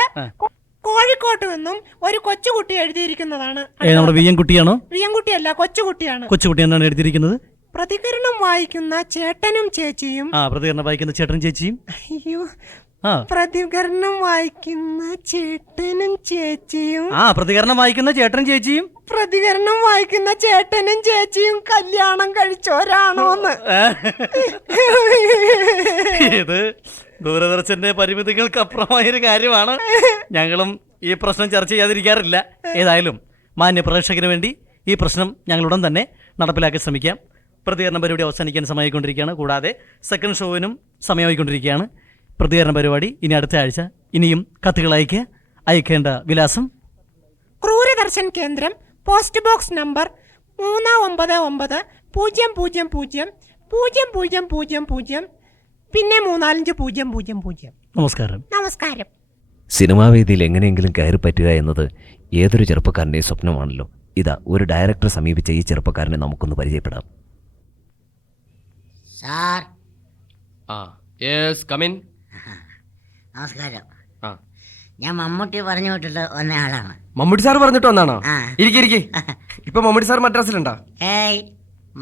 കോഴിക്കോട്ട് നിന്നും ഒരു കൊച്ചുകുട്ടി എഴുതിയിരിക്കുന്നതാണ്. നമ്മുടെ വിയ്യൻകുട്ടിയാണോ? വിയ്യൻകുട്ടിയല്ല, കൊച്ചുകുട്ടിയാണ്. കൊച്ചുകുട്ടി എന്താണ് എഴുതിയിരിക്കുന്നത്? പ്രതികരണം വായിക്കുന്ന ചേട്ടനും ചേച്ചിയും. പ്രതികരണം വായിക്കുന്ന ചേട്ടനും ചേച്ചിയും. അയ്യോ, പ്രതികരണം വായിക്കുന്ന ചേട്ടനും ചേച്ചിയും. പ്രതികരണം വായിക്കുന്ന ചേട്ടനും ചേച്ചിയും. പ്രതികരണം വായിക്കുന്ന ചേട്ടനും ചേച്ചിയും കല്യാണം കഴിച്ചോരാണോന്ന്. ഇത് ദൂരദർശന്റെ പരിമിതികൾക്ക് അപ്പുറമായൊരു കാര്യമാണ്. ഞങ്ങളും ഈ പ്രശ്നം ചർച്ച ചെയ്യാതിരിക്കാറില്ല. ഏതായാലും മാന്യ പ്രേക്ഷകന് വേണ്ടി ഈ പ്രശ്നം ഞങ്ങളുടൻ തന്നെ നടപ്പിലാക്കാൻ ശ്രമിക്കാം. പ്രതികരണ പരിപാടി അവസാനിക്കാൻ സമയമായിക്കൊണ്ടിരിക്കുകയാണ്. കൂടാതെ സെക്കൻഡ് ഷോവിനും സമയമായിക്കൊണ്ടിരിക്കുകയാണ്. പ്രതികരണ പരിപാടി ഇനി അടുത്ത ആഴ്ച. ഇനിയും കത്തുകൾ അയക്കേണ്ട വിലാസം: ക്രൂരദർശൻ കേന്ദ്രം, പോസ്റ്റ് ബോക്സ് നമ്പർ 399000000, പിന്നെ 34500. നമസ്കാരം. നമസ്കാരം. സിനിമാവേദിയിൽ എങ്ങനെയെങ്കിലും കയറി പറ്റുക എന്നത് ഏതൊരു ചെറുപ്പക്കാരൻ്റെയും സ്വപ്നമാണല്ലോ. ഇതാ ഒരു ഡയറക്ടറെ സമീപിച്ച ഈ ചെറുപ്പക്കാരനെ നമുക്കൊന്ന് പരിചയപ്പെടാം. സാർ. നമസ്കാരം. ഞാൻ മമ്മൂട്ടി പറഞ്ഞു വിട്ടിട്ട് വന്ന ആളാണ്. മമ്മൂട്ടി സാർ പറഞ്ഞിട്ട് വന്നാണോ? ഇരിക്കെ. ഇപ്പൊ മമ്മൂട്ടി സാർ മദ്രാസിലുണ്ടോ?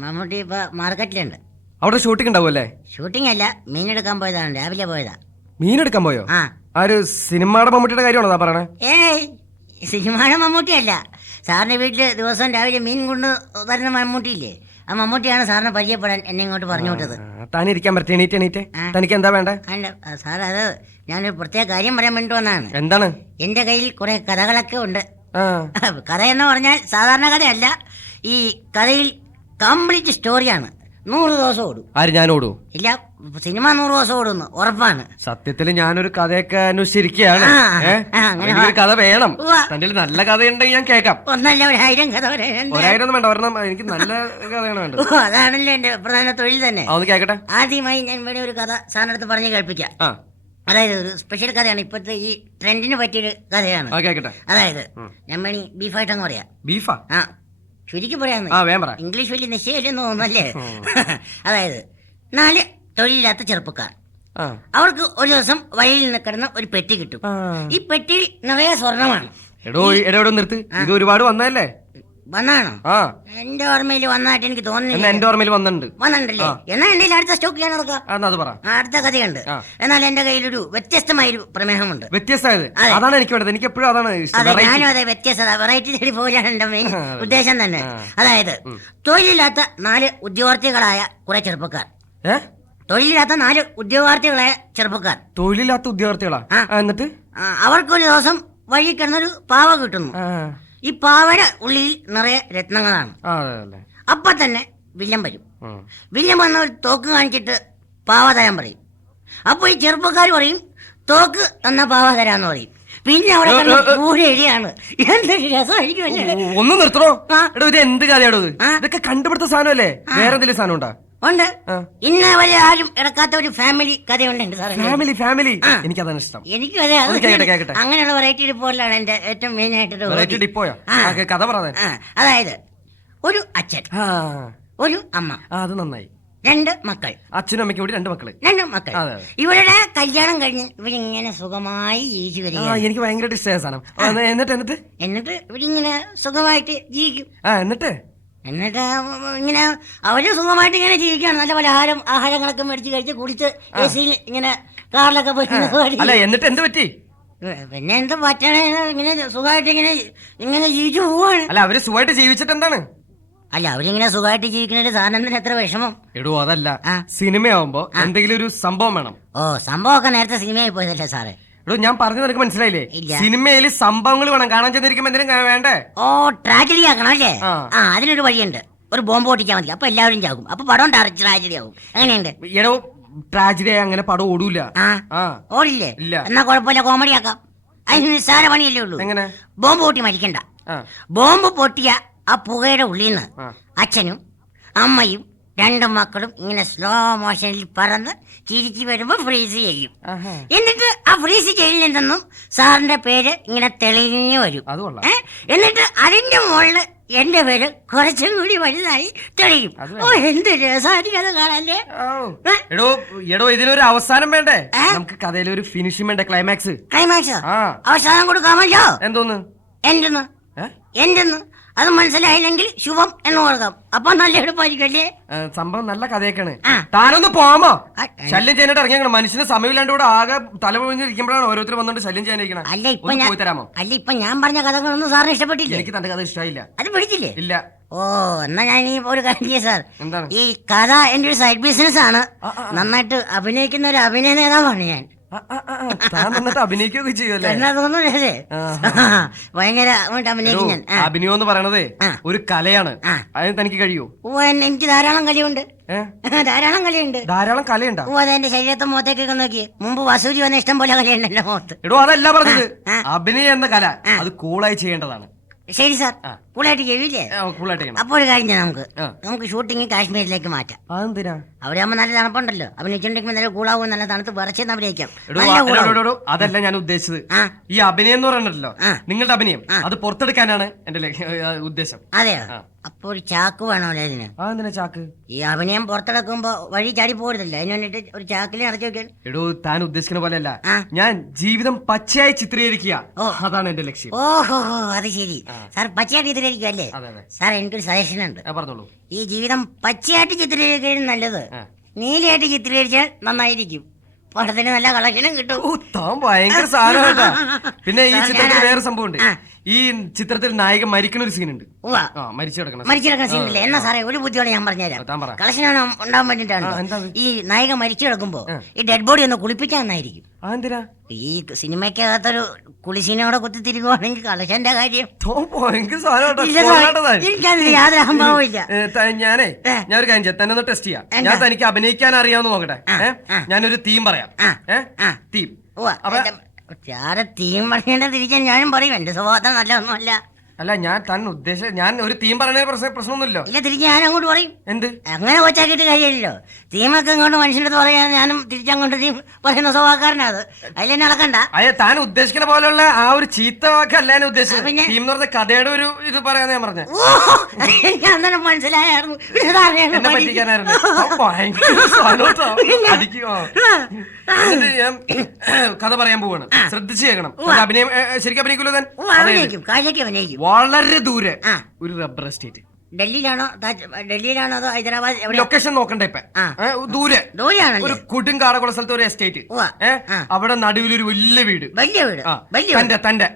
മമ്മൂട്ടി ഇപ്പൊ മാർക്കറ്റിലുണ്ട്. അവിടെ ഷൂട്ടിംഗ് ഉണ്ടാവുമല്ലേ? ഷൂട്ടിംഗ് അല്ല, മീനെടുക്കാൻ പോയതാണ്. രാവിലെ പോയതാ. മീനെടുക്കാൻ പോയോ? ആര് സിനിമയുടെ മമ്മൂട്ടിയുടെ കാര്യമാണോ പറയണേ? സിനിമയുടെ മമ്മൂട്ടിയല്ല. സാറിന്റെ വീട്ടില് ദിവസം രാവിലെ മീൻ കൊണ്ട് വരുന്ന മമ്മൂട്ടിയില്ലേ, ആ മമ്മൂട്ടിയാണ് സാറിനെ പരിചയപ്പെടാൻ എന്നെ ഇങ്ങോട്ട് പറഞ്ഞു വിട്ടത്. താനിരിക്കാൻ പറ്റേ? എണീറ്റ്. തനിക്ക് എന്താ വേണ്ട? സാർ, അത് ഞാനൊരു പ്രത്യേക കാര്യം പറയാൻ വേണ്ടി വന്നതാണ്. എന്താണ്? എന്റെ കയ്യിൽ കുറെ കഥകളൊക്കെ ഉണ്ട്. കഥ എന്ന് പറഞ്ഞാൽ സാധാരണ കഥയല്ല. ഈ കഥയിൽ കംപ്ലീറ്റ് സ്റ്റോറിയാണ്. 100 ദിവസം ഓടും. ആര്? ഞാൻ ഓടൂ? ഇല്ല, സിനിമ 100 ദിവസം ഓടുന്നു, ഉറപ്പാണ്. സത്യത്തിൽ ഞാനൊരു കഥയൊക്കെ അന്വേഷിച്ചിരിക്കുകയാണ്. കഥ വേണം. തന്റെ നല്ല കഥയുണ്ടെങ്കിൽ ഞാൻ കേൾക്കാം. ഒന്നല്ല, 1000 കഥ. 1000 വേണ്ട, ഒരെണ്ണം. എനിക്ക് നല്ല കഥയാണ് വേണ്ടത്. അതാണല്ലോ എന്റെ പ്രധാന തൊഴിൽ തന്നെ. അതൊന്ന് കേക്കട്ടെ. ആദ്യമായി ഞാൻ ഇവിടെ ഒരു കഥ സാറിന്റെ അടുത്ത് പറഞ്ഞു കേൾപ്പിക്കാം. അതായത് ഒരു സ്പെഷ്യൽ കഥയാണ്. ഇപ്പോഴത്തെ ഈ ട്രെൻഡിന് പറ്റിയൊരു കഥയാണ്. അതായത് ഞമ്മണി ബീഫായിട്ടങ്ങ് പറയാം. ബീഫാ? ചുരുക്കി പറയാന്ന്. ഇംഗ്ലീഷ് വലിയ നിശ്ചയമില്ലെന്ന് തോന്നുന്നല്ലേ? അതായത് 4 തൊഴിലില്ലാത്ത ചെറുപ്പക്കാർ. അവർക്ക് ഒരു ദിവസം വഴിയിൽ നിന്ന് കിടന്ന ഒരു പെട്ടി കിട്ടും. ഈ പെട്ടിയിൽ നിറയെ സ്വർണമാണ്. നിർത്ത്, ഇത് ഒരുപാട് വന്നതല്ലേ? വന്നാണോ? ആ എന്റെ ഓർമ്മയിൽ വന്നായിട്ട് എനിക്ക് എന്നാ തോന്നുന്നില്ല. എന്റെ ഓർമ്മയിൽ വന്നിട്ടുണ്ട്. വന്നിട്ടുണ്ടല്ലേ? എന്നാ എന്റെ അടുത്ത സ്റ്റോക്ക് ചെയ്യാൻ നടക്കാം. എന്നാ അത് പറ. അടുത്ത കഥയുണ്ട്. എന്നാൽ എന്റെ കയ്യിലൊരു വ്യത്യസ്തമായൊരു പ്രമേഹമുണ്ട്. വ്യത്യസ്തമായത് അതെ. അതാണ് എനിക്ക് വേണ്ടത്. എനിക്ക് എപ്പോഴും അതാണ് ഇഷ്ടം. അതെ, Variety. ഞാനും അതെ, വ്യത്യസ്തത, വെറൈറ്റി തേടി പോലാണ് എന്റെ മെയിൻ ഉദ്ദേശം തന്നെ. അതായത് തൊഴിലില്ലാത്ത 4 ഉദ്യോഗാർത്ഥികളായ കുറെ ചെറുപ്പക്കാർ. ഏ? തൊഴിലില്ലാത്ത 4 ഉദ്യോഗാർത്ഥികളായ ചെറുപ്പക്കാർ. തൊഴിലില്ലാത്ത ഉദ്യോഗാർത്ഥികളാ? ആ. എന്നിട്ട് അവർക്കൊരു ദിവസം വഴി കിടന്നൊരു പാവ കിട്ടുന്നു. ആ, ഈ പാവയുടെ ഉള്ളിൽ നിറയെ രത്നങ്ങളാണ്. ആ, അതെ. അപ്പൊ തന്നെ വില്ലൻ വരും. ഉം. വില്ലൻ വന്ന ഒരു തോക്ക് കാണിച്ചിട്ട് പാവ തരാൻ പറയും. അപ്പൊ ഈ ചെറുപ്പക്കാർ പറയും തോക്ക് തന്ന പാവ തരാന്ന് പറയും. പിന്നെ അവിടെ പൂരെ എഴുതിയാണ്. എന്തൊരു രസമായിരിക്കും. ഒന്ന് നിർത്തണോ? ആ. എടോ ഇത് എന്ത് കഥയാടോ ഇത്? ആ. ഇതൊക്കെ കണ്ടുപിടുത്ത സാധനമല്ലേ? വേറെ എന്തെങ്കിലും സാധനം ഉണ്ടാ? ഉണ്ട്. ആ. ഇന്ന വരെ ആരും ഇറക്കാത്ത ഒരു ഫാമിലി കഥയുണ്ട് സാർ. ഫാമിലി ആ. എനിക്കതാണ് ഇഷ്ടം. എനിക്കും അതെ. ഒന്ന് കേക്കട്ടെ. അങ്ങനെയുള്ള വെറൈറ്റി റിപ്പോർട്ടിലാണ് എന്റെ ഏറ്റവും മെയിൻ ആയിട്ടൊരു വെറൈറ്റി ഡിപ്പോയോ? കഥ പറയാതെ. അതായത് ഒരു അച്ഛൻ, ആ ഒരു അമ്മ, അത് നന്നായി. 2 മക്കൾ. അച്ഛനും അമ്മയ്ക്കും കൂടി 2 മക്കള്. 2 മക്കൾ. അതെ. ഇവരുടെ കല്യാണം കഴിഞ്ഞ് ഇവരിങ്ങനെ സുഖമായി ജീവിച്ചു വരിക. എനിക്ക് ഭയങ്കര ഇഷ്ടമായ സാധനം. എന്നിട്ട് ഇവരിങ്ങനെ സുഖമായിട്ട് ജീവിക്കും. എന്നിട്ട് ഇങ്ങനെ അവര് സുഖമായിട്ട് ഇങ്ങനെ ജീവിക്കുകയാണ്. നല്ല പല ആഹാരങ്ങളൊക്കെ മേടിച്ച് കഴിച്ച് കുടിച്ച് AC-യിൽ ഇങ്ങനെ കാറിലൊക്കെ പോയി അല്ല, എന്നിട്ട് എന്ത് പറ്റി? പിന്നെ എന്ത് പറ്റണേ, ഇങ്ങനെ സുഖമായിട്ട് ഇങ്ങനെ ജീവിച്ചു പോവാണ്. അല്ല, അവര് സുഖമായിട്ട് ജീവിച്ചിട്ട് എന്താണ്? അല്ല, അവരിങ്ങനെ സുഖമായിട്ട് ജീവിക്കുന്നതിന്റെ സാധനത്തിന് എത്ര വിഷമം. എടോ അതല്ല, സിനിമയാവുമ്പോ എന്തെങ്കിലും ഒരു സംഭവം വേണം. ഓ, സംഭവമൊക്കെ നേരത്തെ സിനിമയായി പോയതല്ലേ സാറേ? എടോ ഞാൻ പറഞ്ഞത് നിനക്ക് മനസ്സിലായില്ലേ? ഇല്ല. സിനിമയിൽ സംഭവങ്ങൾ വേണം. കാണാൻ ചെന്നിരിക്കുമ്പോ എന്തെങ്കിലും വേണ്ടേ? ഓ, ട്രാജഡി ആക്കണം അല്ലേ? ആ. അതിനൊരു വഴിയുണ്ട്. ഒരു ബോംബ് പൊട്ടിച്ചാൽ മതി, അപ്പൊ എല്ലാവരും ചാകും. അപ്പൊ പടം ട്രാജഡി ആകും. എങ്ങനെയുണ്ട്? എടോ ട്രാജഡി അങ്ങനെ പടം ഓടൂല. ഓടില്ലേ? ഇല്ല. എന്നാ കുഴപ്പമില്ല, കോമഡി ആക്കാം. അതിന് നിസ്സാര പണിയല്ലേ ഉള്ളൂ. എങ്ങനെ? ബോംബ് പൊട്ടി മരിക്കണ്ട. ബോംബ് പൊട്ടിയ ആ പുകയുടെ ഉള്ളിൽ നിന്ന് അച്ഛനും അമ്മയും 2 മക്കളും ഇങ്ങനെ സ്ലോ മോഷനിൽ പറന്ന് ചിരിച്ചു വരുമ്പോ ഫ്രീസ് ചെയ്യും. എന്നിട്ട് ആ ഫ്രീസ് ചെയ്യലിൽ നിന്നും സാറിന്റെ പേര് ഇങ്ങനെ തെളിഞ്ഞു വരും. എന്നിട്ട് അതിന്റെ മുകളില് എന്റെ പേര് കുറച്ചും കൂടി വലുതായി തെളിയും. ഓ, എന്ത് രസമായിരിക്കും അത് കാണാല്ലേ? എടോ ഇതിനൊരു അവസാനം വേണ്ടേ? നമുക്ക് കഥയിൽ ഒരു ഫിനിഷിംഗ് വേണ്ടേ? ക്ലൈമാക്സ്. അവസാനം കൊടുക്കാമല്ലോ. എന്തോന്ന്? എന്തെന്ന് അത് മനസ്സിലായില്ലെങ്കിൽ ശുഭം എന്ന് കൊടുക്കാം. അപ്പൊ നല്ല എളുപ്പമായിരിക്കും അല്ലേ? സംഭവം നല്ല കഥയൊക്കെയാണ്. താനൊന്ന് പോമോ? ശല്യം ചെയ്യാനായിട്ട് ഇറങ്ങിയ മനുഷ്യന് സമയമില്ലാണ്ട് ഇവിടെ ആകെ തലപൊഴിഞ്ഞിരിക്കുമ്പോഴാണ് ഓരോരുത്തർ വന്നിട്ട് ശല്യം ചെയ്യാനിരിക്കണം. പോയി തരാമോ? അല്ല, ഇപ്പൊ ഞാൻ പറഞ്ഞ കഥകളൊന്നും സാറിന് ഇഷ്ടപ്പെട്ടില്ല. എനിക്ക് തന്റെ കഥ ഇഷ്ടമായില്ല. അത് പിടിച്ചില്ലേ? ഇല്ല. ഓ, എന്നാ ഞാൻ ഈ ഒരു കാര്യം ചെയ്യാം സാർ. എന്താണ്? ഈ കഥ എന്റെ ഒരു സൈഡ് ബിസിനസ് ആണ്. നന്നായിട്ട് അഭിനയിക്കുന്ന ഒരു അഭിനയ നേതാവാണ് ഞാൻ. അഭിനയിക്കുകയൊക്കെ ചെയ്യുമല്ലേ? എന്നാ തോന്നുന്നല്ലേ? ഭയങ്കര അഭിനയിക്കും ഞാൻ. അഭിനയം എന്ന് പറയണതേ ഒരു കലയാണ്. അതിന് തനിക്ക് കഴിയോ? ഓ, എനിക്ക് ധാരാളം കലയുണ്ട്. ധാരാളം കലയുണ്ട്. ധാരാളം കലയുണ്ടോ? ഓ, അതെന്റെ ശരീരത്തെ മുഖത്തേക്കൊക്കെ നോക്കി. മുമ്പ് വസൂരി വന്ന ഇഷ്ടം പോലെ കലയുണ്ട് എന്റെ മുഖത്ത്. എടോ അതല്ല പറഞ്ഞത്. അഭിനയം എന്ന കല അത് കൂളായി ചെയ്യേണ്ടതാണ്. ശരി സാർ, കൂളായിട്ട് ചെയ്യില്ലേ? അപ്പോൾ ഒരു കാര്യം ചെയ്യാം, നമുക്ക് ഷൂട്ടിങ് കാശ്മീരിലേക്ക് മാറ്റാം. അവിടെ ആകുമ്പോ നല്ല തണുപ്പുണ്ടല്ലോ. അഭിനയിച്ചിട്ടുണ്ടെങ്കിൽ നല്ല കൂളാവും, നല്ല തണുത്ത് വിറച്ചെന്ന് അഭിനയിക്കാം. അതല്ല ഞാൻ ഉദ്ദേശിച്ചത്. ഈ അഭിനയം എന്ന് പറഞ്ഞിട്ടല്ലോ, നിങ്ങളുടെ അഭിനയം അത് പുറത്തെടുക്കാനാണ് എന്റെ ഉദ്ദേശം. അതെയോ? അപ്പൊ ഒരു ചാക്ക് വേണമല്ലോ ഇതിന്. അതെന്തിനാ ചാക്ക്? ഈ അഭിനയം പുറത്തെടുക്കുമ്പോ വഴി ചാടി പോരുന്നില്ല, അതിന് വേണ്ടിട്ട് ഒരു ചാക്കിൽ നിറച്ചു വെക്കാൻ. എടോ താൻ ഉദ്ദേശിക്കുന്ന പോലെയല്ല, ഞാൻ ജീവിതം പച്ചയായി ചിത്രീകരിക്കുക. അതാണ് എന്റെ ലക്ഷ്യം. ഓഹോ, അത് ശരി. സാർ പച്ചയായിട്ട് ചിത്രീകരിക്കും അല്ലേ? സാർ, എനിക്കൊരു സജഷൻ ഉണ്ട്. പറഞ്ഞോളൂ. ഈ ജീവിതം പച്ചയായിട്ട് ചിത്രീകരിക്കാൻ നല്ലത് നീലയായിട്ട് ചിത്രീകരിച്ചാൽ നന്നായിരിക്കും. പടത്തിന് നല്ല കളക്ഷനും കിട്ടും. താൻ ഭയങ്കര സാധനമായിട്ടാ. പിന്നെ ഈ ചിത്രത്തിൽ വേറെ സംഭവം ഉണ്ട്. ഈ ചിത്രത്തിൽ നായിക മരിക്കുന്ന ഒരു സീൻ ഉണ്ട്. മരിച്ചു കിടക്കുന്ന സീൻ ഇല്ലേ? എന്നാ സാറേ, ഒരു ബുദ്ധിയോടെ ഞാൻ പറഞ്ഞുതരാം. കളക്ഷൻ ഉണ്ടാവാൻ വേണ്ടിട്ടാണ്. ഈ നായിക മരിച്ചു കിടക്കുമ്പോ ഈ ഡെഡ് ബോഡി ഒന്ന് കുളിപ്പിക്കാൻ നന്നായിരിക്കും. ഈ സിനിമയ്ക്കകത്തൊരു കുളിസീനോടെ കുത്തി തിരികുവാണെങ്കിൽ കളക്ഷന്റെ കാര്യം എനിക്കതിൽ യാതൊരു അഹംഭാവവും ഇല്ല. ഞാനൊരു കാര്യം ചെയ്യാം, തന്നെ ഒന്ന് ടെസ്റ്റ് ചെയ്യാം. ഞാൻ തനിക്ക് അഭിനയിക്കാൻ അറിയാവുന്ന നോക്കട്ടെ. ഞാനൊരു തീം പറയാം. തീം തീം പറയേണ്ട തിരിച്ചാൽ ഞാനും പറയും. എന്റെ സ്വഭാവം നല്ലതൊന്നുമല്ല. അല്ല, ഞാൻ ഒരു തീം പറഞ്ഞ പ്രശ്നമൊന്നുമില്ലോ. ഇല്ല, തിരിച്ച് ഞാൻ അങ്ങോട്ട് പറയും. എന്ത്? അങ്ങനെ കൊച്ചാക്കിയിട്ട് കാര്യമില്ലല്ലോ. തീമൊക്കെ ഇങ്ങോട്ട് മനുഷ്യൻ്റെ അടുത്ത് പറയാൻ ഞാനും തിരിച്ചങ്ങോട്ട് തീം പറയുന്ന സ്വഭാവക്കാരനാ. അത് അതിലെന്നെ നടക്കണ്ട. അതെ, താൻ ഉദ്ദേശിക്കുന്ന പോലെയുള്ള ആ ഒരു ചീത്ത വാക്കല്ല ഞാൻ ഉദ്ദേശിച്ചത്. തീം എന്ന് പറഞ്ഞ കഥയുടെ ഒരു ഇത് പറയാന്ന് ഞാൻ പറഞ്ഞത്. എനിക്ക് അന്നേരം മനസ്സിലായിരുന്നു. എന്നെ പറ്റിക്കാനായിരുന്നു. എന്നിട്ട് ഞാൻ കഥ പറയാൻ പോവാണ്. ശ്രദ്ധിച്ചു കേൾക്കണം. അഭിനയം ശരിക്കും അഭിനയിക്കുമല്ലോ താൻ? അഭിനയിക്കും, കാഴ്ചയ്ക്ക് അഭിനയിക്കും. വളരെ ദൂരെ ഒരു റബ്ബർ എസ്റ്റേറ്റ്. ഡൽഹിയിലാണോ അതോ ഹൈദരാബാദ്? ലൊക്കേഷൻ നോക്കണ്ട ഇപ്പൊ. ദൂരെ ഒരു കൊടുങ്കാടകുള്ള സ്ഥലത്ത് ഒരു എസ്റ്റേറ്റ്. അവിടെ നടുവിലൊരു വലിയ വീട്. വലിയ വീട്? തന്റെ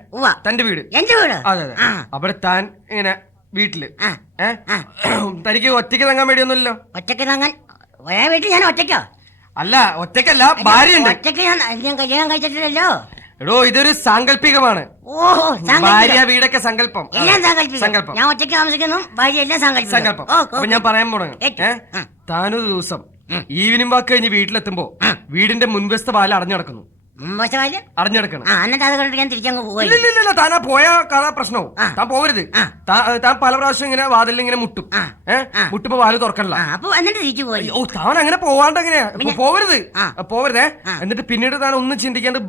വീട്. എന്റെ വീട്? അതെ അതെ. അവിടെ താൻ ഇങ്ങനെ വീട്ടില് തനിക്ക് ഒറ്റയ്ക്ക് തങ്ങാൻ വേണ്ടിയൊന്നുമില്ലല്ലോ. ഒറ്റയ്ക്ക് തങ്ങാൻ വീട്ടിൽ ഞാൻ ഒറ്റയ്ക്കോ? അല്ല, ഒറ്റയ്ക്കല്ല, ഭാര്യയുണ്ട്. ഒറ്റയ്ക്ക് ഞാൻ കല്യാണം കഴിച്ചിട്ടില്ലല്ലോ. എടോ, ഇതൊരു സാങ്കല്പികമാണ്. ഭാര്യ വീടൊക്കെ സങ്കല്പം. സങ്കല്പം. ഞാൻ ഒറ്റയ്ക്ക് താമസിക്കുന്നു, ഭാര്യ എല്ലാം സങ്കല്പം. അപ്പൊ ഞാൻ പറയാൻ പോണേ, താനൊരു ദിവസം ഈവനിങ് വാക്ക് കഴിഞ്ഞ് വീട്ടിലെത്തുമ്പോ വീടിന്റെ മുൻവശത്തെ വാല അടഞ്ഞു കിടക്കുന്നു. അറിഞ്ഞെടുക്കണം. ഇല്ല, താനാ പോയ കഥ പ്രശ്നവും. താൻ പോവരുത്. താൻ പല പ്രാവശ്യം ഇങ്ങനെ വാതിലിൽ ഇങ്ങനെ മുട്ടും. മുട്ടുമ്പോ വാല് തുറക്കണില്ല. ഓ, താൻ അങ്ങനെ പോവാണ്ട് എങ്ങനെയാ? പോവരുതേ. എന്നിട്ട് പിന്നീട് താൻ ഒന്നും ചിന്തിക്കാണ്ട്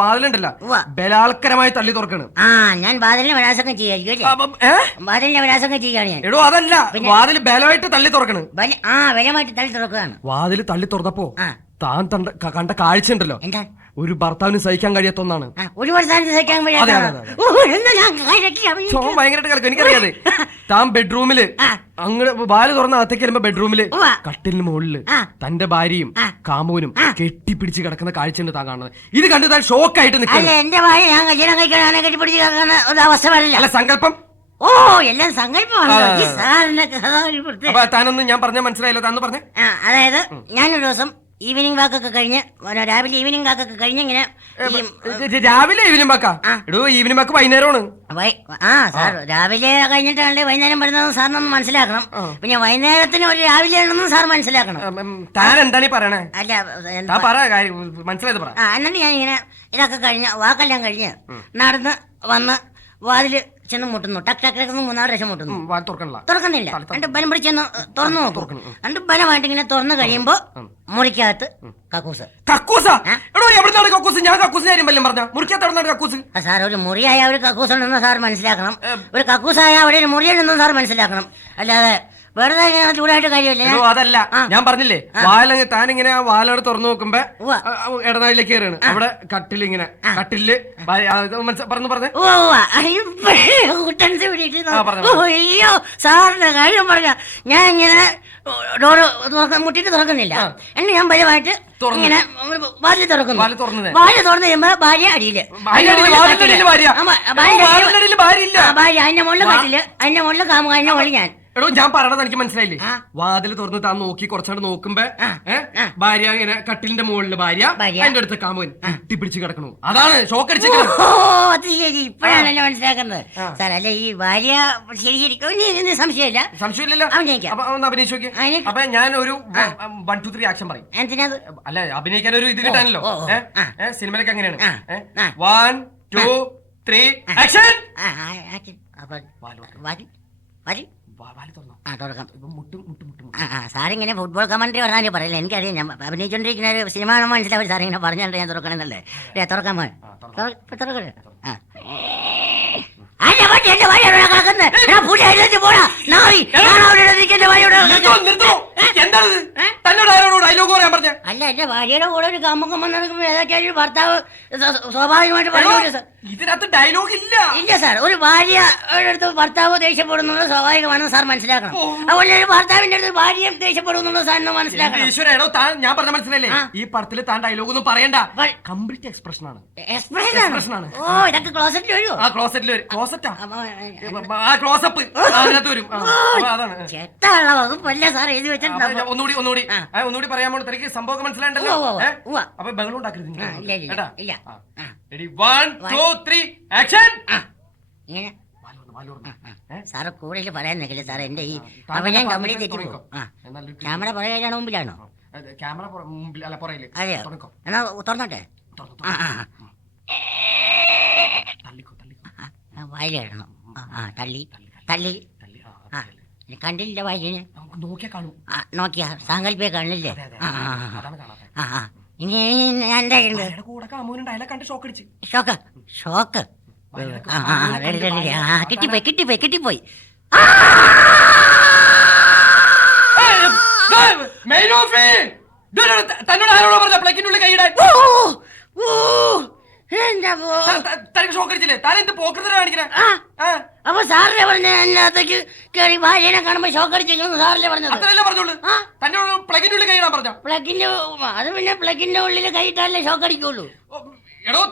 വാതിലുണ്ടല്ലോ ബലാത്കരമായി തള്ളി തുറക്കണ്. ഞാൻ വാതിലിനെ വിനാശം ചെയ്യാണ്. എടോ, അതല്ല, വാതില് ബലമായിട്ട് തള്ളി തുറക്കണ്. ബലമായിട്ട് തള്ളി തുറക്കുകയാണ്. വാതില് തള്ളി തുറന്നപ്പോ താൻ കണ്ട കാഴ്ച ഉണ്ടല്ലോ, ഒരു ഭർത്താവിന് സഹിക്കാൻ കഴിയാത്ത ഒന്നാണ്. ഭയങ്കരമായിട്ട് കളിക്കും, എനിക്കറിയാതെ. താൻ ബെഡ്റൂമില് അങ്ങനെ വാല് തുറന്ന അകത്തേക്ക് വരുമ്പോ ബെഡ്റൂമില് കട്ടിലിന് മുകളില് തന്റെ ഭാര്യയും കാമുകനും കെട്ടിപ്പിടിച്ച് കിടക്കുന്ന കാഴ്ചയുണ്ട് താൻ കാണുന്നത്. ഇത് കണ്ട് താൻ ഷോക്കായിട്ട് നിൽക്കുന്നു. എന്റെ ഭാര്യ ഞാൻ കല്യാണം കഴിക്കാൻ കെട്ടിപ്പിടിച്ച് കിടക്കുന്ന ഒരു അവസ്ഥ വരില്ല. അല്ല, സങ്കല്പം. ഓ, എല്ലാം സങ്കല്പമാണ്. അപ്പൊ താനൊന്നും ഞാൻ പറഞ്ഞ മനസ്സിലായല്ലോ, താന്ന് പറഞ്ഞേ. അതായത് ഞാനൊരു ദിവസം ഈവനിങ് വാക്കൊക്കെ കഴിഞ്ഞ് രാവിലെ ഈവനിങ് വാക്കൊക്കെ കഴിഞ്ഞ് ഇങ്ങനെ രാവിലെ ഈവനിങ് വാക്കാ? എടോ, ഈവനിങ് വാക്ക് വൈകുന്നേരമാണ്. സാർ രാവിലെ കഴിഞ്ഞിട്ടാണ് വൈകുന്നേരം വരുന്നത് സാറിനൊന്ന് മനസ്സിലാക്കണം. പിന്നെ വൈകുന്നേരത്തിന് ഒരു രാവിലെ ആണെന്നും സാർ മനസ്സിലാക്കണം. താൻ എന്താണ് പറയണേ? അല്ല, മനസ്സിലായത് പറ. എന്നിട്ട് ഞാൻ ഇങ്ങനെ ഇതൊക്കെ കഴിഞ്ഞ് വാക്കെല്ലാം കഴിഞ്ഞ് നടന്ന് വന്ന് വാതില് ചെന്ന് മുട്ടുന്നു. ടക്ക് ടക്ക് ടക്ക് 3-4 പ്രാവശ്യം മുട്ടുന്നു. തുറക്കുന്നില്ല. എന്നിട്ട് ബലം പിടിച്ചെന്ന് തുറന്നു നോക്കും. എന്നിട്ട് ബലമായിട്ട് ഇങ്ങനെ തുറന്നു കഴിയുമ്പോ മുറിക്കകത്ത് കക്കൂസ്. സാർ, ഒരു മുറിയായ ഒരു കക്കൂസ് ഉണ്ടെന്ന് സാർ മനസ്സിലാക്കണം. ഒരു കക്കൂസായ അവിടെ ഒരു മുറിയുണ്ടെന്ന് സാർ മനസ്സിലാക്കണം. അല്ലാതെ വെറുതെ ചൂടായിട്ട് കാര്യമില്ല. അതല്ല, ഞാൻ പറഞ്ഞില്ലേ, വാല താനിങ്ങനെ വാലോട് തുറന്നു നോക്കുമ്പോ ഇടനാഴിലേക്ക് കയറാണ്. അവിടെ കട്ടിലിങ്ങനെ കട്ടില് പറഞ്ഞു. അയ്യോ, സാറിന്റെ കാര്യം പറഞ്ഞ ഞാൻ ഇങ്ങനെ ഡോറ് മുട്ടിട്ട് തുറക്കുന്നില്ല. എന്നെ ഞാൻ ഭയമായിട്ട് ഇങ്ങനെ വാല് തുറക്കുന്നു. വാല് തുറന്നു കഴിയുമ്പോ ഭാര്യ അടിയില്, ഭാര്യ അതിന്റെ മുകളിൽ കട്ടില്, അതിന്റെ മുകളിൽ കാമുക, അതിന്റെ മുകളിൽ ഞാൻ. എടോ, ഞാൻ പറയണത് എനിക്ക് മനസ്സിലായില്ലേ? വാതിൽ തുറന്ന് താൻ നോക്കി കുറച്ചാണ്ട് നോക്കുമ്പോ ഭാര്യ ഇങ്ങനെ കട്ടിലിന്റെ മുകളില് ഭാര്യ, അതിന്റെ അടുത്ത് കാമുകൻ കെട്ടിപ്പിടിച്ച് കിടക്കണു. അതാണ് ഷോക്ക് അടിച്ചത്. അത് ശരി, ഇപ്പോഴാണല്ലോ മനസ്സിലാക്കുന്നത് സാർ. അല്ല, ഈ ഭാര്യ ശരിക്കും സംശയമില്ല. സംശയമില്ലല്ലോ. ഒന്ന് അഭിനയിച്ചു നോക്കി. അപ്പൊ ഞാൻ ഒരു 1, 2, 3 ആക്ഷൻ പറയും. എന്തിനാ? അല്ല, അഭിനയിക്കാൻ ഒരു ഇത് കിട്ടാനല്ലോ. സിനിമയിലൊക്കെ അങ്ങനെയാണ്. 1, 2, 3 ആക്ഷൻ. സാറിങ്ങനെ ഫുട്ബോൾ കമന്ററി പറഞ്ഞാൽ പറയില്ല, എനിക്കറിയാം. ഞാൻ അഭിനയിച്ചോണ്ടിരിക്കുന്ന ഒരു സിനിമ മനസ്സിലാവും. സാറിങ്ങനെ പറഞ്ഞിട്ട് ഞാൻ തുറക്കണമെന്നല്ലേ. തുറക്കാൻ പോയി തുറക്കണേ. അല്ല, എന്റെ ഭാര്യയുടെ കൂടെ ഒരു കാമുകം വന്നെടുക്കുമ്പോ ഏതൊക്കെയായാലും ഭർത്താവ് സ്വാഭാവികമായിട്ട് പറഞ്ഞു. ഇതിനകത്ത് ഡയലോഗ് ഇല്ല. ഇല്ല സാർ, ഒരു ഭാര്യയുടെ അടുത്ത് ഭർത്താവ് ദേഷ്യപ്പെടുന്നുള്ളത് സ്വാഭാവികമാണെന്ന് സാർ മനസ്സിലാക്കണം. അതുപോലെ ഒരു ഭർത്താവിന്റെ അടുത്ത് ഭാര്യയും ദേഷ്യപ്പെടുന്നുള്ളത് സാറിന് മനസ്സിലാക്കണം. ഈശ്വരോ, ഞാൻ പറഞ്ഞ മനസ്സിലല്ലേ? ഈ പടത്തില് താൻ ഡയലോഗ് ഒന്നും പറയണ്ട. കംപ്ലീറ്റ് എക്സ്പ്രഷൻ ആണ്. എക്സ്പ്രഷൻ ആണ്. ഓ, ഇതൊക്കെ ക്ലോസറ്റിൽ വരുമോ? ക്ലോസറ്റിൽ വരും. ക്ലോസറ്റാ, ക്ലോസപ്പ് അതിനകത്ത് വരും. അതാണ് ചെത്തുള്ള വകുപ്പല്ല സാർ എഴുതി വെച്ചിട്ടുണ്ട്. ഒന്നുകൂടി പറയാമോ? തനിക്ക് സംഭവം മനസ്സിലായിണ്ടല്ലോ. അപ്പൊ ബഹളം ഉണ്ടാക്കരുത്. 1, 2, 3 ആക്ഷൻ. സാറ് കൂടുതൽ പറയാൻ നിൽക്കില്ല സാർ. എന്റെ ഈ അഭിനയം കംപ്ലീറ്റ് തെറ്റിപ്പോ. ക്യാമറ പുറകെയാണോ മുമ്പിലാണോ? ക്യാമറ മുമ്പിൽ അല്ല, പുറകില്. അതെയോ? എന്നാ തുറന്നോട്ടെ. വായിലിടണം. തള്ളി തള്ളി. കണ്ടില്ല വായിന്? നോക്കിയാ സാങ്കല്പിക കാണില്ലേ? ഇനി എന്താ ഷോക്ക് ഷോക്ക് കിട്ടിപ്പോയി. തന്നോട് ആരോടോ പറഞ്ഞ പ്ലഗിന്റെ ഉള്ളിൽ കൈയിടാൻ എന്റെ തനിക്ക് ഷോക്ക് അടിച്ചില്ലേ? താൻ എന്ത് പോക്കൃതര കാണിക്കണേ? അപ്പൊ സാറിനെ പറഞ്ഞ അതിനകത്തേക്ക് കയറി ഭാര്യനെ കാണുമ്പോ ഷോക്ക് അടിച്ചേക്കുന്നു സാറിലെ പറഞ്ഞത്. അത്രയല്ലേ പറഞ്ഞോളൂ. തന്നോട് പ്ലഗിന്റെ ഉള്ളിൽ കൈയിടാൻ പറഞ്ഞ പ്ലഗിന്റെ അത് പിന്നെ പ്ലഗിന്റെ ഉള്ളിൽ കൈയിട്ടാലേ ഷോക്ക് അടിക്കുള്ളൂ. എടോ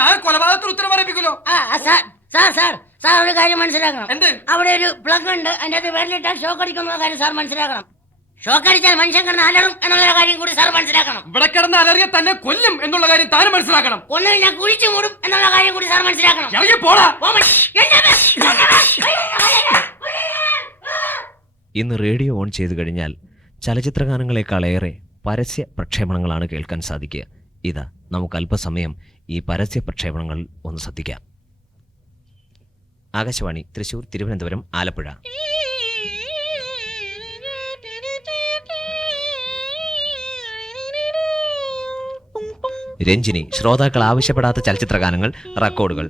താൻ കൊലപാതകത്തിന് ഉത്തരം പറയിപ്പിക്കുമല്ലോ. സാർ ഒരു കാര്യം മനസ്സിലാക്കണം. എന്ത്? അവിടെ ഒരു പ്ലഗ് ഉണ്ട്, അതിന്റെ അത് വിരലിട്ടാൽ ഷോക്ക് അടിക്കുന്ന കാര്യം സാർ മനസ്സിലാക്കണം. ഷോക്ക് അടിച്ചാൽ മനുഷ്യൻ കിടന്ന് അലറും എന്നുള്ള കാര്യം കൂടി സാർ മനസ്സിലാക്കണം. ഇവിടെ കിടന്ന് അലറിയ തന്നെ കൊല്ലും എന്നുള്ള കാര്യം താൻ മനസ്സിലാക്കണം. കൊന്നു ഞാൻ കുഴിച്ചു മൂടും എന്നുള്ള കാര്യം കൂടി സാർ മനസ്സിലാക്കണം. ഇറങ്ങി പോടാ. ഇന്ന് റേഡിയോ ഓൺ ചെയ്തു കഴിഞ്ഞാൽ ചലച്ചിത്രഗാനങ്ങളെക്കാളേറെ പരസ്യ പ്രക്ഷേപണങ്ങളാണ് കേൾക്കാൻ സാധിക്കുക. ഇതാ നമുക്ക് അല്പസമയം ഈ പരസ്യ പ്രക്ഷേപണങ്ങൾ ഒന്ന് ശ്രദ്ധിക്കാം. ആകാശവാണി തൃശൂർ, തിരുവനന്തപുരം, ആലപ്പുഴ. രഞ്ജിനി, ശ്രോതാക്കൾ ആവശ്യപ്പെടാത്ത ചലച്ചിത്രഗാനങ്ങൾ, റെക്കോർഡുകൾ.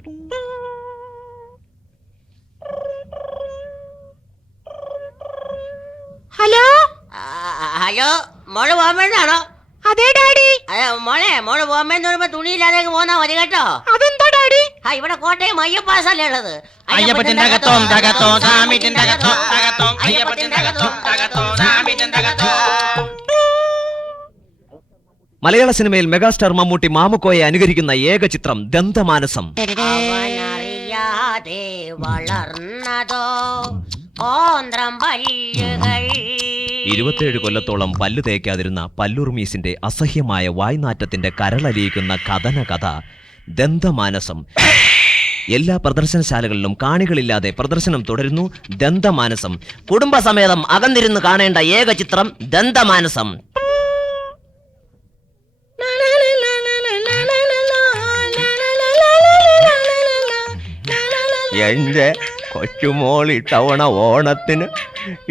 ഹലോ ഹലോ, മോള് ബോംബെന്നാണോ? അതെ ഡാഡി. മോള് ബോംബെന്ന് പറയുമ്പോ തുണിയില്ലാതെ പോന്നാ മതി കേട്ടോ. അതെന്താ ഡാഡി? ഇവിടെ കോട്ടയം അയ്യപ്പാസല്ലേ ഉള്ളത്. മലയാള സിനിമയിൽ മെഗാസ്റ്റാർ മമ്മൂട്ടി മാമുക്കോയെ അനുകരിക്കുന്ന ഏക ചിത്രം ദന്തമാനസം. അവനറിയാതെ വളർന്നതോ 27 കൊല്ലത്തോളം പല്ലു തേക്കാതിരുന്ന പല്ലുറുമീസിന്റെ അസഹ്യമായ വായ്നാറ്റത്തിന്റെ കരളലിയിക്കുന്ന കഥന കഥ ദന്തമാനസം. എല്ലാ പ്രദർശനശാലകളിലും കാണികളില്ലാതെ പ്രദർശനം തുടരുന്നു. ദന്തമാനസം കുടുംബസമേതം അകന്നിരുന്ന് കാണേണ്ട ഏക ചിത്രം ദന്തമാനസം. എന്റെ കൊച്ചുമോളി തവണ ഓണത്തിന്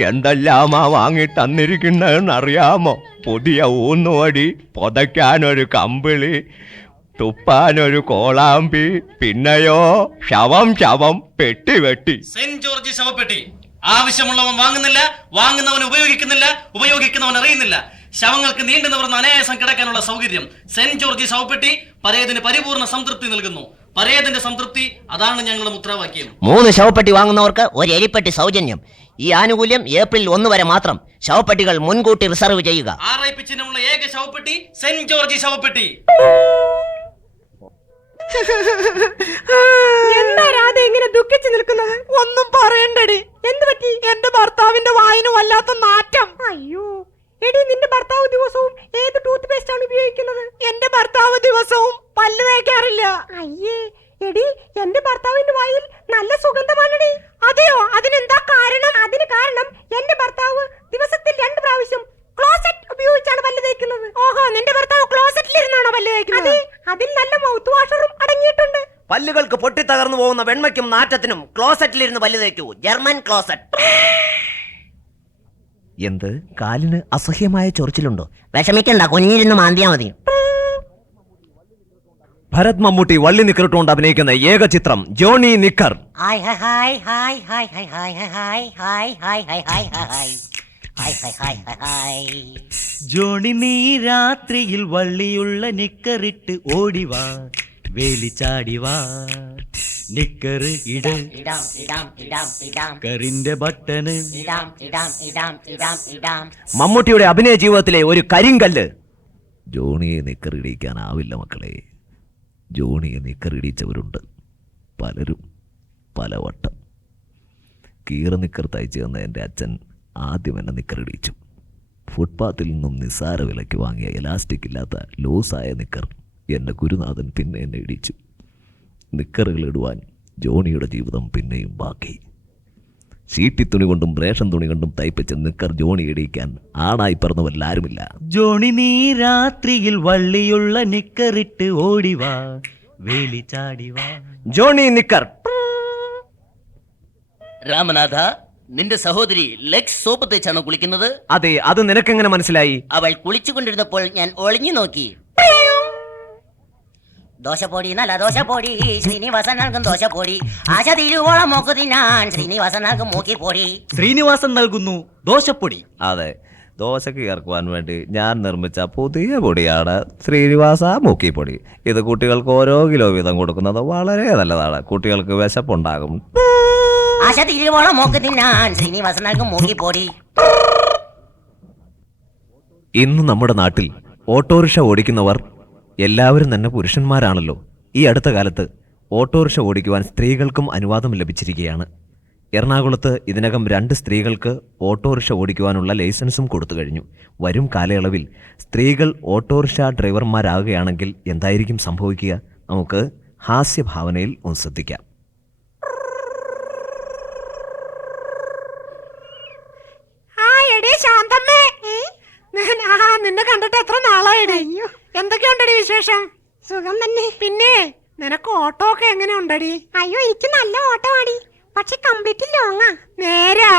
എന്തെല്ലാമാ വാങ്ങി തന്നിരിക്കുന്നതെന്നറിയാമോ? പുതിയ ഊന്നുവടി, പുതയ്ക്കാനൊരു കമ്പിളി, തുപ്പാനൊരു കോളാമ്പി, പിന്നെയോ ശവം പെട്ടി വെട്ടി. സെന്റ് ജോർജ് ശവപ്പെട്ടി ആവശ്യമുള്ളവൻ വാങ്ങുന്നില്ല, വാങ്ങുന്നവൻ ഉപയോഗിക്കുന്നില്ല, ഉപയോഗിക്കുന്നവൻ അറിയുന്നില്ല. ശവങ്ങൾക്ക് നീണ്ടു നിവർന്ന് അനായാസം കിടക്കാനുള്ള സൗകര്യം സെന്റ് ജോർജ് ശവപ്പെട്ടി പരേതിന് പരിപൂർണ സംതൃപ്തി നൽകുന്നു. പരേതിന്റെ സംതൃപ്തി, അതാണ് ഞങ്ങളുടെ മുദ്രാവാക്യം. 3 ശവപ്പെട്ടി വാങ്ങുന്നവർക്ക് ഒരു എലിപ്പെട്ടി സൗജന്യം. ഈ ആനുകൂല്യം ഏപ്രിൽ 1 വരെ മാത്രം. ശവപ്പെട്ടികൾ മുൻകൂട്ടി റിസർവ് ചെയ്യുക. RIP ചിഹ്നമുള്ള ഏക ശവപ്പെട്ടി സെന്റ് ജോർജ് ശവപ്പെട്ടി. എന്താ രാധ ഇങ്ങനെ ദുഃഖിച്ചു നിൽക്കുന്നത്? ഒന്നും പറയണ്ടടി. എന്ത് പറ്റി? എന്റെ ഭർത്താവിന്റെ വായിന് വല്ലാത്ത നാറ്റം. അയ്യോ എടി, നിന്റെ ഭർത്താവ് ദിവസവും ഏത് ടൂത്ത് പേസ്റ്റ് ആണ് ഉപയോഗിക്കുന്നത്? എന്റെ ഭർത്താവ് ദിവസവും പല്ല് തേക്കാറില്ല. അയ്യേ എടി, എന്റെ ഭർത്താവിന്റെ വായിൽ നല്ല സുഗന്ധമാണടി. അതെയോ? അതിനെന്താ കാരണം? അതിന് കാരണം എന്റെ ഭർത്താവ് ദിവസത്തിൽ 2 പ്രാവശ്യം ക്ലോസറ്റ് ഉപയോഗിച്ചാണ് പല്ല് തേക്കുന്നത്. ഓഹോ, നിന്റെ ഭർത്താവ് ക്ലോസറ്റിലിരുന്നാണോ പല്ല് തേക്കുന്നത്? അതിൽ നല്ല മൗത്ത് വാഷറും അടങ്ങിയിട്ടുണ്ട്. പല്ലുകൾക്ക് പൊട്ടിത്തകർന്നു പോകുന്ന വെണ്മയ്ക്കും നാറ്റത്തിനും ക്ലോസറ്റിലിരുന്ന് പല്ല് തേക്കൂ. German closet. എന്ത്? കാലിന് അസഹ്യമായ ചൊറിച്ചിലുണ്ടോ? വിഷമിക്കണ്ട, കുഞ്ഞിരുന്ന് മാന്തിയാ മതി. ഭരത് മമ്മൂട്ടി വള്ളി നിക്കറിട്ടുകൊണ്ട് അഭിനയിക്കുന്ന ഏക ചിത്രം ജോണി നിക്കർ. ജോണി, നീ രാത്രിയിൽ വള്ളിയുള്ള നിക്കറിട്ട് ഓടിവാ, വേലി ചാടിവാ, നിക്കറ് ഇട്, കറിന്റെ ബട്ടന്. മമ്മൂട്ടിയുടെ അഭിനയ ജീവിതത്തിലെ ഒരു കരിങ്കല്ല്. ജോണിയെ നിക്കറിടിക്കാനാവില്ല മക്കളെ. ജോണിയെ നിക്കറിടിച്ചവരുണ്ട് പലരും, പലവട്ടം. കീറ നിക്കർ തയ്ച്ചു തന്ന എൻ്റെ അച്ഛൻ ആദ്യം എന്നെ നിക്കറിടിച്ചു. ഫുട്പാത്തിൽ നിന്നും നിസ്സാര വിലയ്ക്ക് വാങ്ങിയ എലാസ്റ്റിക് ഇല്ലാത്ത ലൂസായ നിക്കർ എൻ്റെ ഗുരുനാഥൻ പിന്നെ എന്നെ ഇടിച്ചു. നിക്കറുകൾ ഇടുവാൻ ജോണിയുടെ ജീവിതം പിന്നെയും ബാക്കി. ഷീറ്റി തുണി കൊണ്ടും റേഷൻ തുണി കൊണ്ടും തയ്പ്പിച്ച നിക്കർ ജോണി ഇടിക്കാൻ ആണായി പറഞ്ഞവല്ലാരുമില്ല. ജോണി, നീ രാത്രിയിൽ വള്ളിയുള്ള നിക്കറിട്ട് ഓടിവാ, വേലി ചാടിവാ. ജോണി നിക്കർ. രാമനാഥ, നിന്റെ സഹോദരി ലെക്സ് സോപ്പ് തേച്ചാണോ കുളിക്കുന്നത്? അതെ, അത് നിനക്കെങ്ങനെ മനസ്സിലായി? അവൾ കുളിച്ചുകൊണ്ടിരുന്നപ്പോൾ ഞാൻ ഒളിഞ്ഞു നോക്കി. ദോശപ്പൊടി, നല്ല ദോശപ്പൊടി, ശ്രീനിവാസൻ നൽകും ദോശപ്പൊടി. ആശ തിരുവോളം മോക്ക് തിന്നാൻ ശ്രീനിവാസൻ നൽകും മൂക്കിപ്പൊടി. ശ്രീനിവാസൻ നൽകുന്നു ദോശപ്പൊടി. അതെ, ദോശക്ക് ചേർക്കുവാൻ വേണ്ടി ഞാൻ നിർമ്മിച്ച പുതിയ പൊടിയാണ് ശ്രീനിവാസ മൂക്കിപ്പൊടി. ഇത് കുട്ടികൾക്ക് ഓരോ കിലോ വീതം കൊടുക്കുന്നത് വളരെ നല്ലതാണ്. കുട്ടികൾക്ക് വിശപ്പുണ്ടാകും. ആശ തിരുവോളം മോക്ക് തിന്നാൻ ശ്രീനിവാസൻ നൽകും മൂക്കിപ്പൊടി. ഇന്ന് നമ്മുടെ നാട്ടിൽ ഓട്ടോറിക്ഷ ഓടിക്കുന്നവർ എല്ലാവരും തന്നെ പുരുഷന്മാരാണല്ലോ. ഈ അടുത്ത കാലത്ത് ഓട്ടോറിക്ഷ ഓടിക്കുവാൻ സ്ത്രീകൾക്കും അനുവാദം ലഭിച്ചിരിക്കുകയാണ്. എറണാകുളത്ത് ഇതിനകം 2 സ്ത്രീകൾക്ക് ഓട്ടോറിക്ഷ ഓടിക്കുവാനുള്ള ലൈസൻസും കൊടുത്തു കഴിഞ്ഞു. വരും കാലയളവിൽ സ്ത്രീകൾ ഓട്ടോറിക്ഷ ഡ്രൈവർമാരാകുകയാണെങ്കിൽ എന്തായിരിക്കും സംഭവിക്കുക? നമുക്ക് ഹാസ്യഭാവനയിൽ ഒന്ന് ശ്രദ്ധിക്കാം. ശാന്തമ്മേ, നിന്നെ കണ്ടിട്ട് എത്ര നാളായിടേ. എന്തൊക്കെയുണ്ടടി വിശേഷം? സുഖം തന്നെ. പിന്നെ നിനക്ക് ഓട്ടോ ഒക്കെ എങ്ങനെ ഉണ്ടടി? അയ്യോ, എനിക്ക് നല്ല ഓട്ടം ആടി, പക്ഷെ കംപ്ലീറ്റ് ലോങ്ങാ. നേരാ,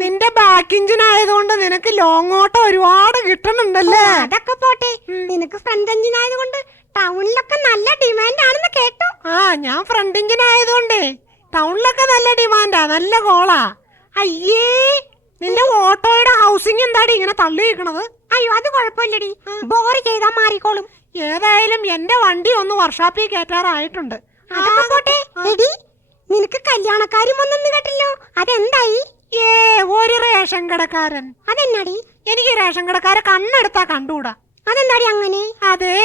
നിന്റെ ബാക്ക് എഞ്ചിൻ ആയതുകൊണ്ട് നിനക്ക് ലോങ് ഓട്ടോ ഒരുപാട് കിട്ടണുണ്ടല്ലേ. അതൊക്കെ പോട്ടെ, നിനക്ക് ഫ്രണ്ട് എഞ്ചിൻ ആയതുകൊണ്ട് ടൗണിലൊക്കെ നല്ല ഡിമാൻഡ് ആണെന്ന് കേട്ടു. ഞാൻ ഫ്രണ്ട് എഞ്ചിൻ ആയതുകൊണ്ടേ ടൗണിലൊക്കെ നല്ല ഡിമാൻഡാ, നല്ല കോളാ. അയ്യേ, നിന്റെ ഓട്ടോയുടെ ഹൗസിംഗ് എന്താടി ഇങ്ങനെ തള്ളി വെക്കണത്? അയ്യോ, അത് കുഴപ്പമില്ലടി, ബോറ് ചെയ്താ മാറിക്കോളും. ഏതായാലും എന്റെ വണ്ടി ഒന്ന് വർഷാപ്പിൽ കയറ്റാറായിട്ടുണ്ട്. അതൊക്കെ പോട്ടെ, എടി നിനക്ക് കല്യാണക്കാരും വന്നെന്ന് കേട്ടല്ലോ, അതെന്തായി? ഒരു റേഷൻ കടക്കാരൻ. അതെന്നാടി? എനിക്ക് റേഷൻ കടക്കാരെ കണ്ണെടുത്താ കണ്ടുകൂടാ. അതെന്താടി അങ്ങനെ? അതെ,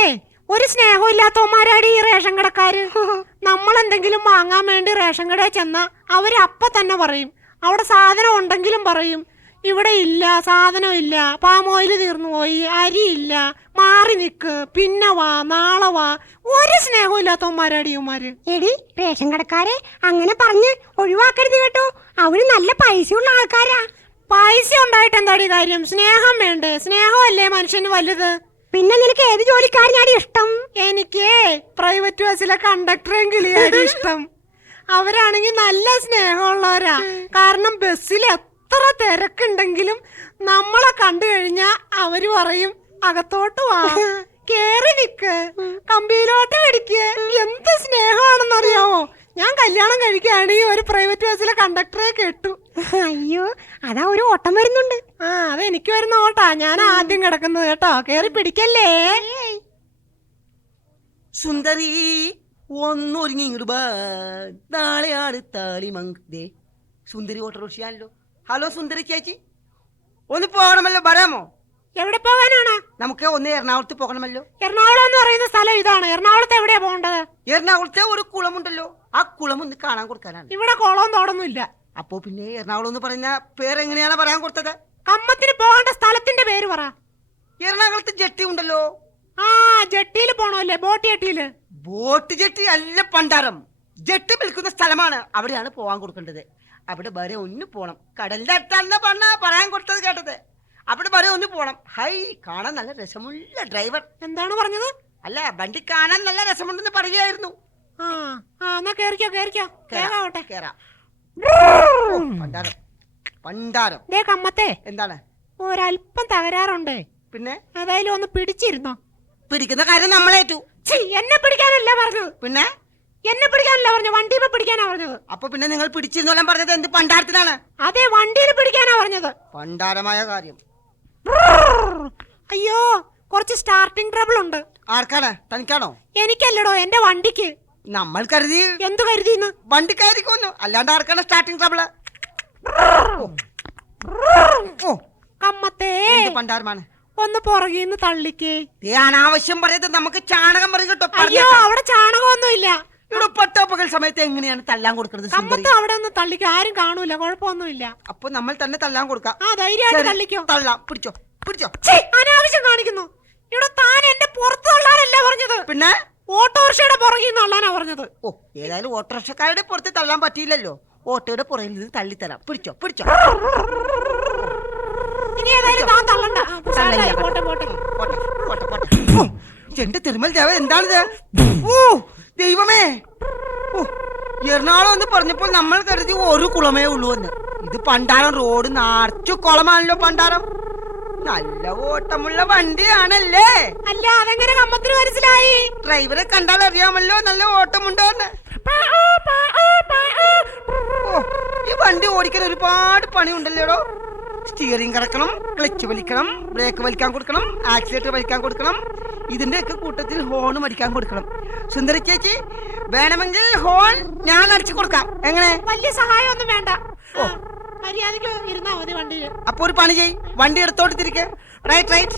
ഒരു സ്നേഹം ഇല്ലാത്തവന്മാരാടി ഈ റേഷൻ കടക്കാര്. നമ്മൾ എന്തെങ്കിലും വാങ്ങാൻ വേണ്ടി റേഷൻ കടയിൽ ചെന്നാ അവര് അപ്പൊ തന്നെ പറയും അവിടെ സാധനം ഉണ്ടെങ്കിലും പറയും ഇവിടെ ഇല്ല, സാധനം ഇല്ല, പാം ഓയിൽ തീർന്നു പോയി, അരിയില്ല, മാറി നിക്ക്, പിന്നെ വാ, നാളെ വാ. ഒരു സ്നേഹവും ഇല്ലാത്തവന്മാരടിയന്മാര്. എടി, റേഷൻ കടക്കാരെ അങ്ങനെ പറഞ്ഞ് ഒഴിവാക്കരുത് കേട്ടോ, അവര് നല്ല പൈസയുള്ള ആൾക്കാരാ. പൈസ ഉണ്ടായിട്ട് എന്താടി കാര്യം? സ്നേഹം വേണ്ടേ? സ്നേഹമല്ലേ മനുഷ്യന് വലുത്. പിന്നെ നിനക്ക് ഏത് ജോലിക്കാരനാടി ഇഷ്ടം? എനിക്ക് പ്രൈവറ്റ് ബസ്സിലെ കണ്ടക്ടറേയും കിളിയാടി ഇഷ്ടം. അവരാണെങ്കിൽ നല്ല സ്നേഹമുള്ളവരാ. കാരണം ബസ്സിൽ എത്ര തിരക്കുണ്ടെങ്കിലും നമ്മളെ കണ്ടു കഴിഞ്ഞാ അവര് പറയും അകത്തോട്ട് വാ, കേറി നിക്ക്, കമ്പിയിലോട്ട് പിടിക്ക്. എന്ത് സ്നേഹമാണെന്നറിയാവോ? ഞാൻ കല്യാണം കഴിക്കുകയാണെങ്കിൽ ഒരു പ്രൈവറ്റ് ബസ്സിലെ കണ്ടക്ടറെ കേട്ടു. അയ്യോ, അതാ ഒരു ഓട്ടം വരുന്നുണ്ട്. അതെനിക്ക് വരുന്ന ഓട്ടാ. ഞാൻ ആദ്യം കിടക്കുന്നത് കേട്ടോ, കേറി പിടിക്കല്ലേ. സുന്ദരി ഒന്നൊരുങ്ങി ഇങ്ങോട്ട് ബാ, നാളെയാണ് താളിമംഗേ. സുന്ദരി ഓട്ടോറിക്ഷയാണല്ലോ. ഹലോ സുന്ദരി ചേച്ചി, ഒന്ന് പോകണമല്ലോ, വരാമോ? എവിടെ പോകാനാണ്? നമുക്ക് ഒന്ന് എറണാകുളത്ത് പോകണമല്ലോ. എറണാകുളം എന്ന് പറയുന്ന സ്ഥലം ഇതാണ്. എറണാകുളത്ത് എവിടെയാ പോകേണ്ടത്? എറണാകുളത്തെ ഒരു കുളമുണ്ടല്ലോ, ആ കുളം ഒന്ന് കാണാൻ കൊടുക്കാനാണ്. ഇവിടെ കുളവും തോടൊന്നും ഇല്ല. അപ്പോ പിന്നെ എറണാകുളം എന്ന് പറയുന്ന പേരെങ്ങനെയാണ് പറയാൻ കൊടുത്തത്? കമ്മത്തിന് പോകേണ്ട സ്ഥലത്തിന്റെ പേര് പറ. എറണാകുളത്ത് ജെട്ടി ഉണ്ടല്ലോ. ജെട്ടിയിൽ പോണല്ലേ? ബോട്ട് ജെട്ടിയില്? ബോട്ട് ജെട്ടി അല്ല പണ്ടാരം, ജെട്ടി വിൽക്കുന്ന സ്ഥലമാണ്, അവിടെയാണ് പോകാൻ കൊടുക്കേണ്ടത്. അവിടെ വരെ ഒന്ന് പോണം. കടലിന്റെ അടുത്താണെന്ന് പറയാൻ കൊടുത്തത് കേട്ടത്. അവിടെ വരെ ഒന്ന് പോണം. ഹൈ, കാണാൻ നല്ല രസമുള്ള ഡ്രൈവർ. എന്താണ് പറഞ്ഞത്? അല്ല, വണ്ടി കാണാൻ നല്ല രസമുണ്ടെന്ന് പറയുകയായിരുന്നു. എന്നാ കേറിക്കോ, കേറിക്കോ, കേറാവട്ടെ. കേറാം. പണ്ടാരം പണ്ടാരം. ദേ കമ്മത്തെ, എന്താണ്? ഒരല്പം തകരാറുണ്ടേ. പിന്നെ ഏതായാലും ഒന്ന് പിടിച്ചിരുന്നോ? പിടിക്കുന്ന കാര്യം നമ്മളേറ്റു. എന്നെ പിടിക്കാനല്ല പറഞ്ഞത്. പിന്നെ എന്നെ പിടിക്കാനല്ല പറഞ്ഞു, വണ്ടിയിൽ പിടിക്കാനാ പറഞ്ഞത്. അപ്പൊ പിന്നെ നിങ്ങൾ പിടിച്ചിരുന്നോളാൻ പറഞ്ഞത് എന്ത് പണ്ടാരത്തിനാണ്? അതെ, വണ്ടിയിൽ പിടിക്കാനാ പറഞ്ഞത്. പണ്ടാരമായ കാര്യം. അയ്യോ, കുറച്ച് സ്റ്റാർട്ടിംഗ് ട്രബിൾ ഉണ്ട്. ആർക്കാണ്? തനിക്കാണോ? എനിക്കല്ലടോ, എന്റെ വണ്ടിക്ക്. നമ്മൾ കരുതി. എന്തു കരുതിന്ന്? വണ്ടിക്കായിരിക്കുമല്ലോ, അല്ലാണ്ട് ആർക്കാണ് സ്റ്റാർട്ടിംഗ് ട്രബിള്? കമ്മത്തേ, പണ്ടാരമാണ്. ഒന്ന് പുറകീന്ന് തള്ളിക്കേ. അനാവശ്യം പറയത്. നമുക്ക് ചാണകം പറയും കേട്ടോ. അയ്യോ, അവിടെ ചാണകമൊന്നുമില്ല. ഇവിടെ പട്ടാപ്പകൽ സമയത്ത് എങ്ങനെയാണ് തല്ലാൻ കൊടുക്കുന്നത്? കമ്മത്ത് അവിടെ ഒന്ന് തള്ളിക്കോ, ആരും കാണൂല, കുഴപ്പമൊന്നുമില്ല. അപ്പൊ നമ്മൾ തന്നെ തല്ലാൻ കൊടുക്കാം. ധൈര്യമായിട്ട് തള്ളിക്കോ. തള്ളാം. പിടിച്ചോ, പിടിച്ചോ. അനാവശ്യം കാണിക്കുന്നു. ഇവിടെ താൻ എന്റെ പുറത്ത് തള്ളാനല്ല പറഞ്ഞത്, പിന്നെ ഓട്ടോറിക്ഷയുടെ പുറകിൽ നിന്ന് തള്ളാനാ പറഞ്ഞത്. ഏതായാലും ഓട്ടോറിക്ഷക്കാരുടെ പുറത്ത് തള്ളാൻ പറ്റിയില്ലല്ലോ, ഓട്ടോയുടെ പുറകിൽ നിന്ന് തള്ളിത്തരാം. പിടിച്ചോ, പിടിച്ചോ. ഇനി ഏതായാലും താൻ തള്ളണ്ട. പോട്ടെ, പോട്ടെ. എന്റെ തിരുമൽ ദേവ, എന്താണിത്? ദൈവമേ, എറണാകുളം എന്ന് പറഞ്ഞപ്പോൾ നമ്മൾ കരുതി ഒരു കുളമേ ഉള്ളൂ എന്ന്. ഇത് പണ്ടാരം റോഡ് നിറച്ചു കുളമാണല്ലോ. പണ്ടാരം നല്ല ഓട്ടമുള്ള വണ്ടിയാണല്ലേ? അല്ല, അതെങ്ങനെ കമ്മത്തിന് മനസ്സിലായി? ഡ്രൈവറെ കണ്ടാൽ അറിയാമല്ലോ നല്ല ഓട്ടമുണ്ടോന്ന്. ഈ വണ്ടി ഓടിക്കാൻ ഒരുപാട് പണിയുണ്ടല്ലോടോ. സ്റ്റിയറിംഗ് കറക്കണം, ക്ലച്ച് വലിക്കണം, ബ്രേക്ക് വലിക്കാൻ കൊടുക്കണം, ആക്സിലേറ്റർ വലിക്കാൻ കൊടുക്കണം, ഇതിന്റെയൊക്കെ കൂട്ടത്തിൽ ഹോൺ അടിക്കാൻ കൊടുക്കണം. സുന്ദരി ചേച്ചി, വേണമെങ്കിൽ ഹോൺ ഞാൻ അടിച്ചു കൊടുക്കാം. എങ്ങനെ? വലിയ സഹായം ഒന്നും വേണ്ട. മര്യാദക്ക് ഇരുന്നാ മതി വണ്ടിയിൽ. അപ്പൊ ഒരു പണി ചെയ്, വണ്ടി എടുത്തോട്ട് തിരിക്കെ. Right right.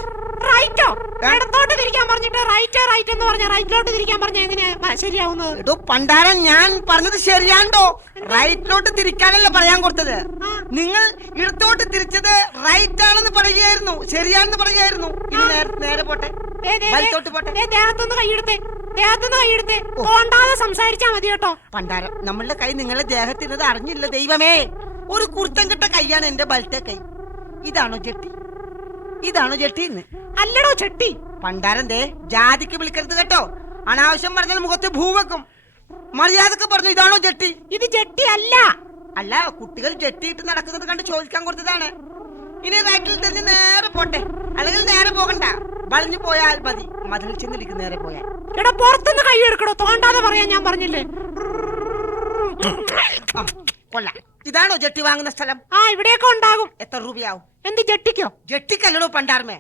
റൈറ്റോ? ഇടത്തോട്ട് തിരിക്കാൻ പറഞ്ഞിട്ട് റൈറ്റ് എന്ന് പറഞ്ഞ റൈറ്റിലോട്ട് തിരിക്കാൻ പറഞ്ഞ എങ്ങനെയാ ശരിയാവുന്നത്? എടോ പണ്ടാരം, ഞാൻ പറഞ്ഞത് ശരിയാണ്ടോ? റൈറ്റിലോട്ട് തിരിക്കാനല്ല പറയാൻ കൊടുത്തത്. നിങ്ങൾ ഇടത്തോട്ട് തിരിച്ചത് റൈറ്റ് ആണെന്ന് പറയുകയായിരുന്നു, ശരിയാണെന്ന് പറയുകയായിരുന്നു. ഇനി നേരെ പോട്ടെ, വലത്തോട്ട് പോട്ടെ. ദേഹത്തൊന്ന് കൈയെടുത്തേ, തോണ്ടാതെ സംസാരിച്ചാ മതി കേട്ടോ. പണ്ടാരം, നമ്മളുടെ കൈ നിങ്ങളുടെ ദേഹത്തിനത് അറിഞ്ഞില്ല. ദൈവമേ, ഒരു കുർത്തം കിട്ട കൈയാണ് എന്റെ ബലത്തെ കൈ. ഇതാണോ ജെട്ടി? ഇതാണോ ജെട്ടി? അല്ലടോ ചെട്ടി. പണ്ടാരം, ദേ ജാതിക്ക് വിളിക്കരുത് കേട്ടോ. അനാവശ്യം പറഞ്ഞാൽ മുഖത്ത് ഭൂ വെക്കും. മര്യാദക്ക് പറഞ്ഞു, ഇതാണോ ജെട്ടി? ഇത് ജെട്ടി അല്ല. അല്ല, കുട്ടികൾ ജെട്ടിയിട്ട് നടക്കുന്നത് കണ്ട് ചോദിക്കാൻ കൊടുത്തതാണ്. ഇനി റൈറ്റിൽ തിരിഞ്ഞ് നേരെ പോട്ടെ, അല്ലെങ്കിൽ നേരെ പോകണ്ട, വളഞ്ഞു പോയാൽ മതി. മതിൽ ചെന്നിരിക്കും നേരെ പോയാൽ. എടാ പുറത്തുനിന്ന് കൈ എടുക്കണോ, തോണ്ടാതെ പറയാൻ ഞാൻ പറഞ്ഞില്ലേ. കൊള്ളാം. ഇതാണോ ജെട്ടി വാങ്ങുന്ന സ്ഥലം? ആ, ഇവിടെയൊക്കെ ഉണ്ടാകും. എത്ര രൂപയാവും? എന്ത് ജെട്ടിക്കോ? ജെട്ടിക്കല്ലടോ പണ്ടാർമേ,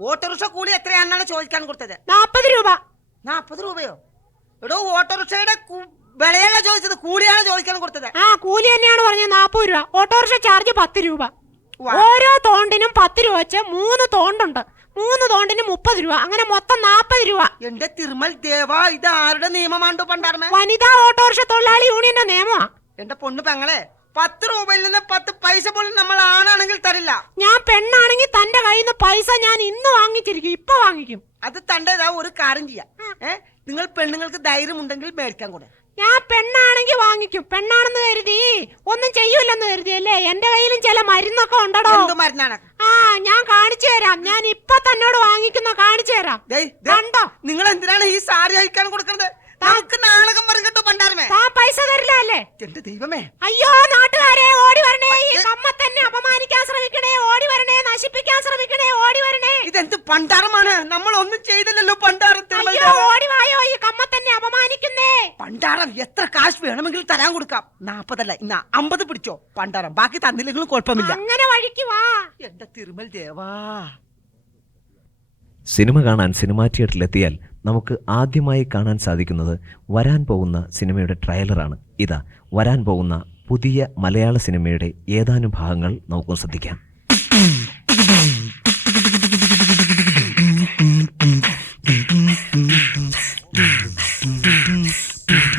ഓട്ടോറിക്ഷ കൂലി എത്രയാണെന്നാണ് ചോദിക്കാൻ കൊടുത്തത്? 40 രൂപ. 40 രൂപയോ? എടോ, ഓട്ടോറിക്ഷയുടെ വിലയല്ല ചോദിച്ചത്, കൂലിയാണ് ചോദിക്കാൻ കൊടുത്തത്. ആ, കൂലി തന്നെയാണ് പറഞ്ഞത്, 40 രൂപ. ഓട്ടോറിക്ഷ ചാർജ് 10 രൂപ. ഓരോ തോണ്ടിനും 10 രൂപ വെച്ച് 3 തോണ്ടുണ്ട്. 3 തോണ്ടിന് 30 രൂപ, അങ്ങനെ മൊത്തം 40 രൂപ. എന്റെ തിരുമൽ ദേവാ, ഇത് ആരുടെ നിയമമാണ്ടോ പണ്ടാർമേ? വനിതാ ഓട്ടോറിക്ഷ തൊഴിലാളി യൂണിയന്റെ നിയമമാ. എന്റെ പൊണ്ണു പെങ്ങളെ, 10 രൂപയിൽ നിന്ന് 10 പൈസ പോലും നമ്മൾ ആണാണെങ്കിൽ തരില്ല. ഞാൻ പെണ്ണാണെങ്കിൽ തന്റെ കയ്യിൽ നിന്ന് പൈസ ഞാൻ ഇന്ന് വാങ്ങിച്ചിരിക്കും, ഇപ്പൊ വാങ്ങിക്കും. അത് തന്റേതാ. ഒരു കാര്യം ചെയ്യാം, നിങ്ങൾ പെണ്ണുങ്ങൾക്ക് ധൈര്യം ഉണ്ടെങ്കിൽ മേടിക്കാൻ കൂടെ. ഞാൻ പെണ്ണാണെങ്കിൽ വാങ്ങിക്കും. പെണ്ണാണെന്ന് കരുതി ഒന്നും ചെയ്യൂലെന്ന് കരുതിയല്ലേ? എന്റെ കയ്യിലും ചില മരുന്നൊക്കെ ഉണ്ടോ. എന്ത് മരുന്നാണ്? ആ, ഞാൻ കാണിച്ചു തരാം. ഞാൻ ഇപ്പൊ തന്നോട് വാങ്ങിക്കുന്ന കാണിച്ചു തരാം. കണ്ടോ? നിങ്ങൾ എന്തിനാണ് ഈ സാരി അയക്കാൻ കൊടുക്കുന്നത്? നമുക്ക് നാളകം പറഞ്ഞിട്ടോ പണ്ടാർമേ. താൻ പൈസ തരില്ല അല്ലേ? എന്റെ ദൈവമേ. അയ്യോ നാട്ടുകാരെ, ഓടി വരണേ. ഈ കമ്മ തന്നെ അപമാനിക്കാൻ ശ്രമിക്കണേ, ഓടി വരണേ. നശിപ്പിക്കാൻ ശ്രമിക്കണേ, ഓടി വരണേ. ഇതെന്ത് പണ്ടാരമാണ്? നമ്മൾ ഒന്നും ചെയ്തില്ലല്ലോ പണ്ടാരത്തെ. അയ്യോ, ഓടി വായോ, ഈ കമ്മ തന്നെ അപമാനിക്കുന്നേ. പണ്ടാരം എത്ര കാശ് വേണമെങ്കിൽ തരാൻ കൊടുക്കാം. 40 അല്ല, ഇന്നാ 50 പിടിച്ചോ പണ്ടാരം. ബാക്കി തന്നില്ലെങ്കിലും കുഴപ്പമില്ല. അങ്ങനെ വഴിക്ക് വാ. എന്റെ തിരുമൽ ദേവാ. സിനിമ കാണാൻ സിനിമാ തിയേറ്ററിലെത്തിയാൽ നമുക്ക് ആദ്യമായി കാണാൻ സാധിക്കുന്നത് വരാൻ പോകുന്ന സിനിമയുടെ ട്രailer-ആണ്. ഇതാ വരാൻ പോകുന്ന പുതിയ മലയാള സിനിമയുടെ ഏതാനും ഭാഗങ്ങൾ നമുക്ക് ശ്രദ്ധിക്കാം.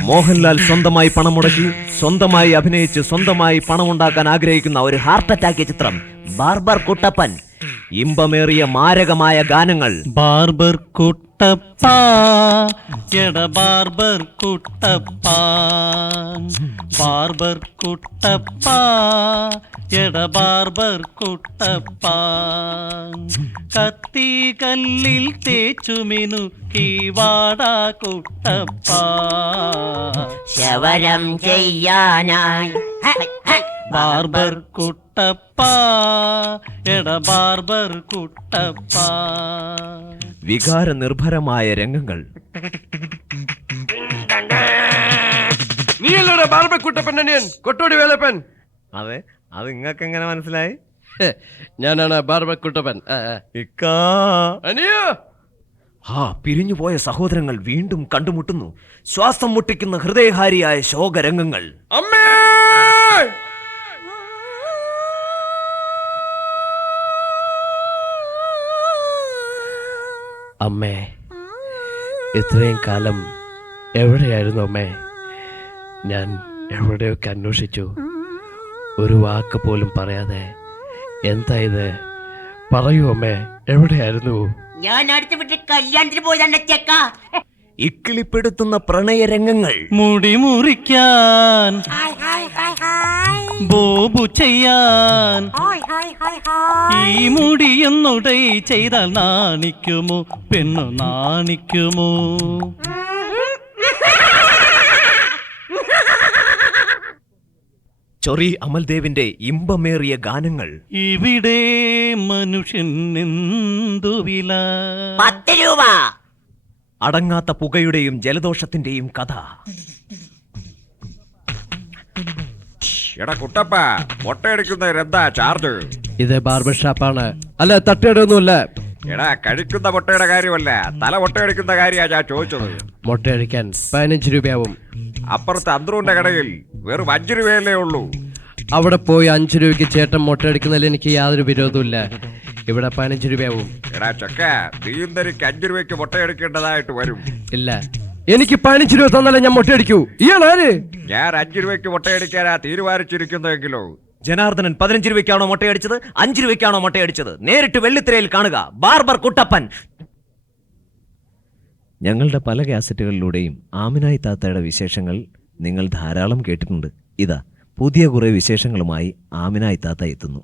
മോഹൻലാൽ സ്വന്തമായി പണം മുടക്കി, സ്വന്തമായി അഭിനയിച്ച്, സ്വന്തമായി പണമുണ്ടാക്കാൻ ആഗ്രഹിക്കുന്ന ഒരു ഹാർട്ട് അറ്റാക്കിയ ചിത്രം ബാർബർ കുട്ടപ്പൻ. ഇമ്പമേറിയ മാരകമായ ഗാനങ്ങൾ. ബാർബർ കുട്ടപ്പ, എട ബാർബർ കുട്ടപ്പ, ബാർബർ കുട്ടപ്പ, എട ബാർബർ കുട്ടപ്പ, കത്തി കല്ലിൽ തേച്ചു മിനുക്കി വാടാ കുട്ടപ്പ, ശവരം ചെയ്യാനായി. ബാർബർ കുട്ടപ്പ, എട ബാർബർ കുട്ടപ്പ. വികാര നിർഭരമായ രംഗങ്ങൾ. നീയല്ലോടാ ബാർബർ കുട്ടപ്പൻ അനിയൻ, കൊട്ടോടി വേലപ്പൻ. അതെ, അത് നിങ്ങൾക്ക് എങ്ങനെ മനസ്സിലായി? ഞാനാണ് ബാർബർ കുട്ടപ്പൻ. അനിയോ. പിരിഞ്ഞുപോയ സഹോദരങ്ങൾ വീണ്ടും കണ്ടുമുട്ടുന്നു. ശ്വാസം മുട്ടിക്കുന്ന ഹൃദയഹാരിയായ ശോകരംഗങ്ങൾ. അമ്മേ, അമ്മേ, ഇത്രയും കാലം എവിടെയായിരുന്നു അമ്മേ? ഞാൻ എവിടെയൊക്കെ അന്വേഷിച്ചു, ഒരു വാക്ക് പോലും പറയാതെ. എന്താ ഇത്? പറയൂ അമ്മേ, എവിടെയായിരുന്നു? ഞാൻ അടുത്ത വീട്ടിൽ കല്യാണത്തിന് പോയതാണ് ചെക്ക. ഇക്കിളിപ്പെടുത്തുന്ന പ്രണയരംഗങ്ങൾ. മുടി മുറിക്കാൻ, ബോബു ചെയ്യാൻ, ഈ മുടിയൊന്നുടൈ ചെയ്താൽ നാണിക്കുമോ പെണ്ണു, നാണിക്കുമോ? ചൊറി അമൽദേവിന്റെ ഇമ്പമേറിയ ഗാനങ്ങൾ. ഇവിടെ മനുഷ്യൻ എന്തുവില? 10 രൂപ. അടങ്ങാത്ത പുകയുടെയും ജലദോഷത്തിന്റെയും കഥ. എടാ കുട്ടപ്പ, മുട്ടയടിക്കുന്നതിന് എന്താ ചാർജ്? ഇത് ബാർബർ ഷാപ്പാണ്. അല്ല, തട്ടുകടയൊന്നുമില്ല. എടാ, കഴിക്കുന്ന മുട്ടയുടെ കാര്യമല്ല, തല മുട്ടയടിക്കുന്ന കാര്യമാ ഞാൻ ചോദിച്ചത്. മുട്ടയടിക്കാൻ 15 രൂപയാവും. അപ്പുറത്തെ അന്ത്രൂന്റെ കടയിൽ വെറും 5 രൂപയല്ലേ ഉള്ളൂ. അവിടെ പോയി 5 രൂപയ്ക്ക് ചേട്ടൻ മുട്ടയടിക്കുന്നതിൽ എനിക്ക് യാതൊരു വിരോധമില്ല. ഇവിടെ 15 രൂപയാവും. എടാ ചക്ക, നീന്തരിക്ക് 5 രൂപയ്ക്ക് മുട്ടയടിക്കേണ്ടതായിട്ട് വരും. ഇല്ല, എനിക്ക് 15 രൂപ തന്നാലേ ഞാൻ മുട്ടയടിക്കൂ. ഇയാളാര്? ഞാൻ 5 രൂപയ്ക്ക് മുട്ടയടിക്കാനാ തീരുമാനിച്ചിരിക്കുന്നെങ്കിലോ. ജനാർദ്ദനൻ 15 രൂപയ്ക്കാണോ മുട്ടയടിച്ചത്, 5 രൂപയ്ക്കാണോ മുട്ടയടിച്ചത്? നേരിട്ട് വെള്ളിത്തിരയിൽ കാണുക. ബാർബർ കുട്ടപ്പൻ. ഞങ്ങളുടെ പല കാസറ്റുകളിലൂടെയും ആമിനായി താത്തയുടെ വിശേഷങ്ങൾ നിങ്ങൾ ധാരാളം കേട്ടിട്ടുണ്ട്. ഇതാ പുതിയ കുറെ വിശേഷങ്ങളുമായി ആമിനായി താത്ത എത്തുന്നു.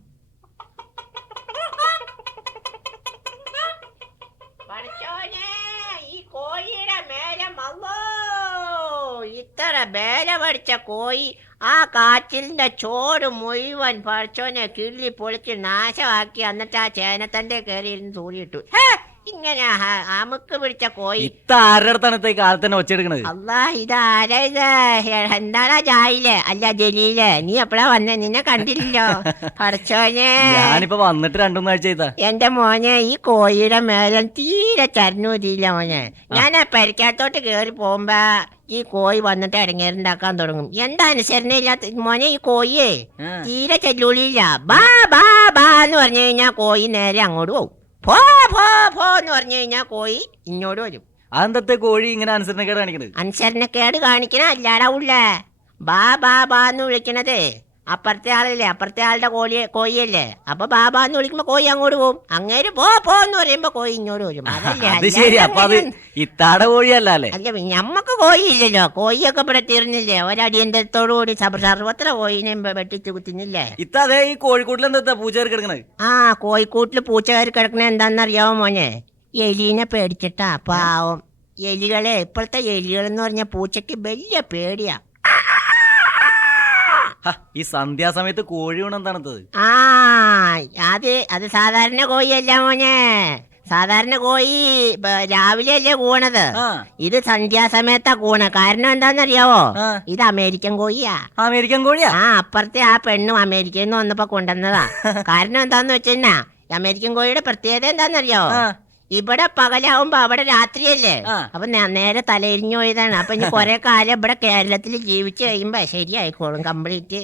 ഇത്ര വേല പഠിച്ച കോയി ആ കാറ്റിലിന്റെ ചോട് മുഴുവൻ പഠിച്ചോനെ കിള്ളി പൊളിച്ച് നാശമാക്കി. എന്നിട്ട് ആ ചേനത്തന്റെ കയറി ഇരുന്ന് തൂറിയിട്ടു. ഇങ്ങനെ അമുക്ക് പിടിച്ച കോയി. ആരുടെ അടുത്താണ് ഈ കാലത്ത് തന്നെ ഒച്ചെടുക്കണത്? അല്ലാ, ഇതാരാ ഇത്? എന്താടാ ജായിലെ? അല്ല ജലീലെ, നീ എപ്പോഴാ വന്നേ? നിന്നെ കണ്ടില്ലല്ലോ. പഠിച്ചോനെ, ഞാനിപ്പോ വന്നിട്ട് 2-3 ആഴ്ച ചെയ്താ. എന്റെ മോനെ, ഈ കോഴിയുടെ മേലെ തീരെ ചരഞ്ഞൂതിയില്ല മോനെ. ഞാൻ ആ പരിക്കാത്തോട്ട് കേറി പോകുമ്പോ ഈ കോഴി വന്നിട്ട് ഇടങ്ങേറുണ്ടാക്കാൻ തുടങ്ങും. എന്താ അനുസരണയില്ലാത്ത മോനെ, ഈ കോഴിയെ തീരെ ചെല്ലൂളിയില്ല. ബാ ബാ ബാ എന്ന് പറഞ്ഞു കഴിഞ്ഞാ കോഴി നേരെ അങ്ങോട്ട് പോകും. പോ പോ പോ എന്ന് പറഞ്ഞു കഴിഞ്ഞാ കോഴി ഇങ്ങോട്ട് വരും. അതെന്തത്തെ കോഴി ഇങ്ങനെ അനുസരണക്കേട് കാണിക്കണത്? അനുസരണക്കേട് കാണിക്കണ അല്ലാടാ ഉള്ളേ. ബാ ബാ ബാ എന്ന് വിളിക്കണത് അപ്പുറത്തെ ആളല്ലേ, അപ്പുറത്തെ ആളുടെ കോഴിയല്ലേ. അപ്പൊ ബാബാ എന്ന് വിളിക്കുമ്പോ കോഴി അങ്ങോട്ട് പോകും. അങ്ങേര് പോ പോ എന്ന് പറയുമ്പോ കോഴി ഇങ്ങോട്ട് വരും. അത് ശരി. അപ്പൊ അത് ഇത്താടെ കോഴിയല്ലേ? അല്ല, ഞമ്മക്ക് കോഴി ഇല്ലല്ലോ. കോഴിയൊക്കെ ഇവിടെ തീർന്നില്ലേ? ഒരടിയന്തരത്തോടു കൂടി സർവത്ര കോഴിനെ വെട്ടിച്ച് കുത്തിന്നില്ലേ. ഇത്തേ ഈ കോഴിക്കൂട്ടിൽ എന്താ പൂച്ച കയറി കിടക്കണത്? ആ, കോഴിക്കൂട്ടില് പൂച്ച കയറി കിടക്കണ എന്താണെന്നറിയാവോ മോനെ? എലീനെ പേടിച്ചിട്ടാ. പാവം എലികളെ. ഇപ്പോഴത്തെ എലികൾ എന്ന് പറഞ്ഞ പൂച്ചക്ക് വലിയ പേടിയാ. ഈ സന്ധ്യാസമയത്ത് കോഴി വീണ് എന്താണത്? ആ, അത് സാധാരണ കോഴിയല്ല മോനെ. സാധാരണ കോഴി രാവിലെ അല്ലേ കൂണത്. ഇത് സന്ധ്യാസമയത്താ കൂണ. കാരണം എന്താന്നറിയാവോ? ഇത് അമേരിക്കൻ കോഴിയാ. അമേരിക്കൻ കോഴിയാ? ആ, അപ്പുറത്തെ ആ പെണ്ണും അമേരിക്കയിൽ നിന്ന് വന്നപ്പോ കൊണ്ടുവന്നതാ. കാരണം എന്താന്ന് വെച്ചാ അമേരിക്കൻ കോഴിയുടെ പ്രത്യേകത എന്താന്നറിയാവോ? ഇവിടെ പകലാവുമ്പോ അവിടെ രാത്രിയല്ലേ. അപ്പൊ നേരെ തലയിരിഞ്ഞു പോയതാണ്. അപ്പൊ ഇനി കൊറേ കാലം ഇവിടെ കേരളത്തിൽ ജീവിച്ചു കഴിയുമ്പോ ശരിയായിക്കോളും. കംപ്ലീറ്റ്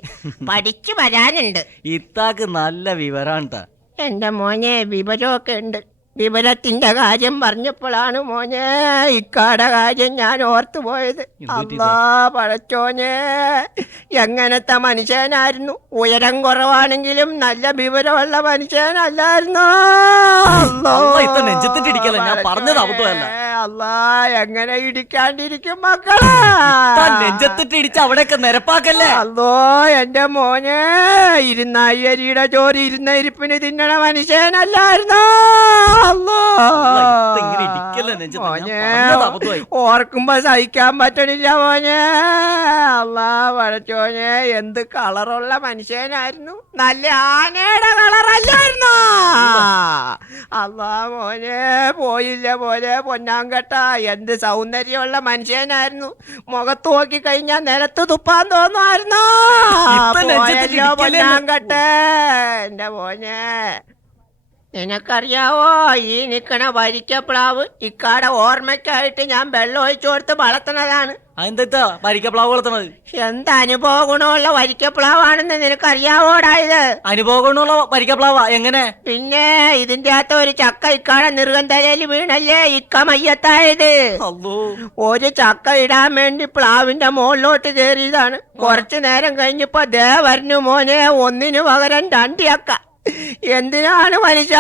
പഠിച്ചു വരാനുണ്ട്. ഇത്താക്ക് നല്ല വിവരാണ്. എന്റെ മോനെ, വിവരമൊക്കെ ഉണ്ട്. വിവരത്തിന്റെ കാര്യം പറഞ്ഞപ്പോഴാണ് മോനെ ഇക്കാടെ കാര്യം ഞാൻ ഓർത്തു പോയത്. അല്ലാ പടച്ചോനെ, എങ്ങനത്തെ മനുഷ്യനായിരുന്നു. ഉയരം കുറവാണെങ്കിലും നല്ല വിവരമുള്ള മനുഷ്യനല്ലായിരുന്നോ? അല്ലാ, എങ്ങനെ ഇടിക്കാണ്ടിരിക്കും മക്കളെ? നെഞ്ചത്തിട്ട് ഇടിച്ച് അവിടെയൊക്കെ നിരപ്പാക്കല്ലേ? അല്ലോ എന്റെ മോനെ, ഇരുന്നായിയുടെ ചോറ് ഇരുന്ന ഇരിപ്പിന് തിന്നണ മനുഷ്യനല്ലായിരുന്നോ? ഓർക്കുമ്പോ സഹിക്കാൻ പറ്റണില്ല മോനെ. അല്ലാ പടച്ചോനെ, എന്ത് കളറുള്ള മനുഷ്യനായിരുന്നു. നല്ല ആനയുടെ കളറല്ലായിരുന്നോ? അല്ലാ മോനെ, പോയില്ല പോലെ പൊന്നാങ്കട്ട. എന്ത് സൗന്ദര്യമുള്ള മനുഷ്യനായിരുന്നു. മുഖത്ത് നോക്കി കഴിഞ്ഞാൽ നിലത്ത് തുപ്പാൻ തോന്നുമായിരുന്നോ? പൊന്നാങ്കട്ട എന്റെ മോനെ. നിനക്കറിയാവോ, ഈ നിക്കണ വരിക്കപ്ലാവ് ഇക്കാടെ ഓർമ്മയ്ക്കായിട്ട് ഞാൻ വെള്ളം ഒഴിച്ചു കൊടുത്ത് വളർത്തണതാണ്. എന്താ വരിക്കപ്ലാവ് വളർത്തണത്? എന്ത് അനുഭവ ഗുണമുള്ള വരിക്കപ്ലാവാണെന്ന് നിനക്കറിയാവോടായത്? അനുഭവ ഗുണമുള്ള വരിക്കപ്ലാവാ? എങ്ങനെ? പിന്നെ ഇതിന്റെ അകത്ത് ഒരു ചക്ക ഇക്കാടെ നെറുകന്തലയിൽ വീണല്ലേ ഇക്ക മയ്യത്തായത്. ഒരു ചക്ക ഇടാൻ വേണ്ടി പ്ലാവിന്റെ മുകളിലോട്ട് കയറിയതാണ്. കുറച്ചു നേരം കഴിഞ്ഞപ്പോ ദേ വരണു മോനെ, ഒന്നിനു പകരം 2 ചക്ക. എന്തിനാണ് മനുഷ്യ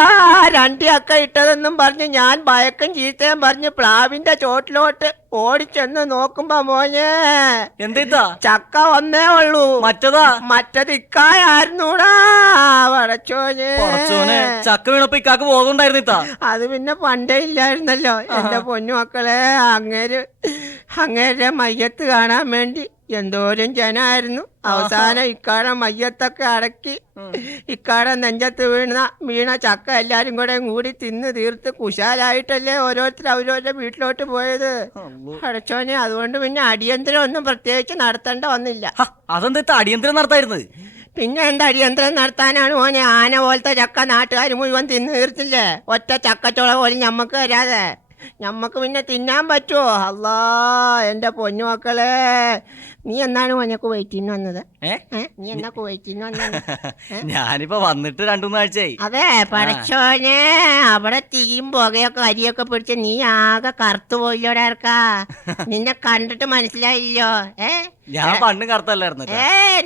2 ചക്ക ഇട്ടതെന്നും പറഞ്ഞ് ഞാൻ ഭയക്കും ചീത്തയും പറഞ്ഞ് പ്ലാവിന്റെ ചോട്ടിലോട്ട് ഓടിച്ചെന്ന് നോക്കുമ്പോ മോനെ, എന്താ ചക്ക ഒന്നേ ഉള്ളൂ. മറ്റത് ഇക്കായായിരുന്നൂടാ. പടച്ചോനെ, ചക്ക വീണപ്പോ ഇക്കാക്ക് ബോധമുണ്ടായിരുന്നിട്ടാ? അത് പിന്നെ പണ്ടേ ഇല്ലായിരുന്നല്ലോ. എന്റെ പൊന്നു മക്കളെ, അങ്ങേരെ മയ്യത്ത് കാണാൻ വേണ്ടി എന്തോരം ജനായിരുന്നു. അവസാനം ഇക്കാടെ മയ്യത്തൊക്കെ അടക്കി ഇക്കാടെ നെഞ്ചത്ത് വീണ ചക്ക എല്ലാരും കൂടി തിന്ന് തീർത്ത് കുശാലായിട്ടല്ലേ ഓരോരുത്തർ അവരവരുടെ വീട്ടിലോട്ട് പോയത്. അടച്ചോനെ, അതുകൊണ്ട് പിന്നെ അടിയന്തരം ഒന്നും പ്രത്യേകിച്ച് നടത്തേണ്ട വന്നില്ല. അതെന്താ അടിയന്തരം നടത്തായിരുന്നത്? പിന്നെ എന്താ അടിയന്തരം നടത്താനാണ് മോനെ? ആന പോലത്തെ ചക്ക നാട്ടുകാർ മുഴുവൻ തിന്നു തീർത്തില്ലേ? ഒറ്റ ചക്കച്ചോള പോലും ഞമ്മക്ക് തരാതെ. ഞമ്മക്ക് പിന്നെ തിന്നാൻ പറ്റുമോ? അല്ലാ എന്റെ പൊന്നു മക്കളെ, നീ എന്നാണ് മോനെ കുവൈറ്റിന്ന് വന്നത്? നീ എന്നാ കുവൈറ്റിന്ന് വന്നത്? ഞാനിപ്പോ വന്നിട്ട് 2-3 ആഴ്ചയായി. അതെ പഠിച്ചോനെ, അവിടെ തീയും പുകയൊക്കെ അരിയൊക്കെ പിടിച്ച് നീ ആകെ കറുത്തു പോയില്ലോടാ ഇറക്കാ. നിന്നെ കണ്ടിട്ട് മനസ്സിലായില്ലോ. ഞാൻ പണ്ട് കറുത്തല്ലായിരുന്നു.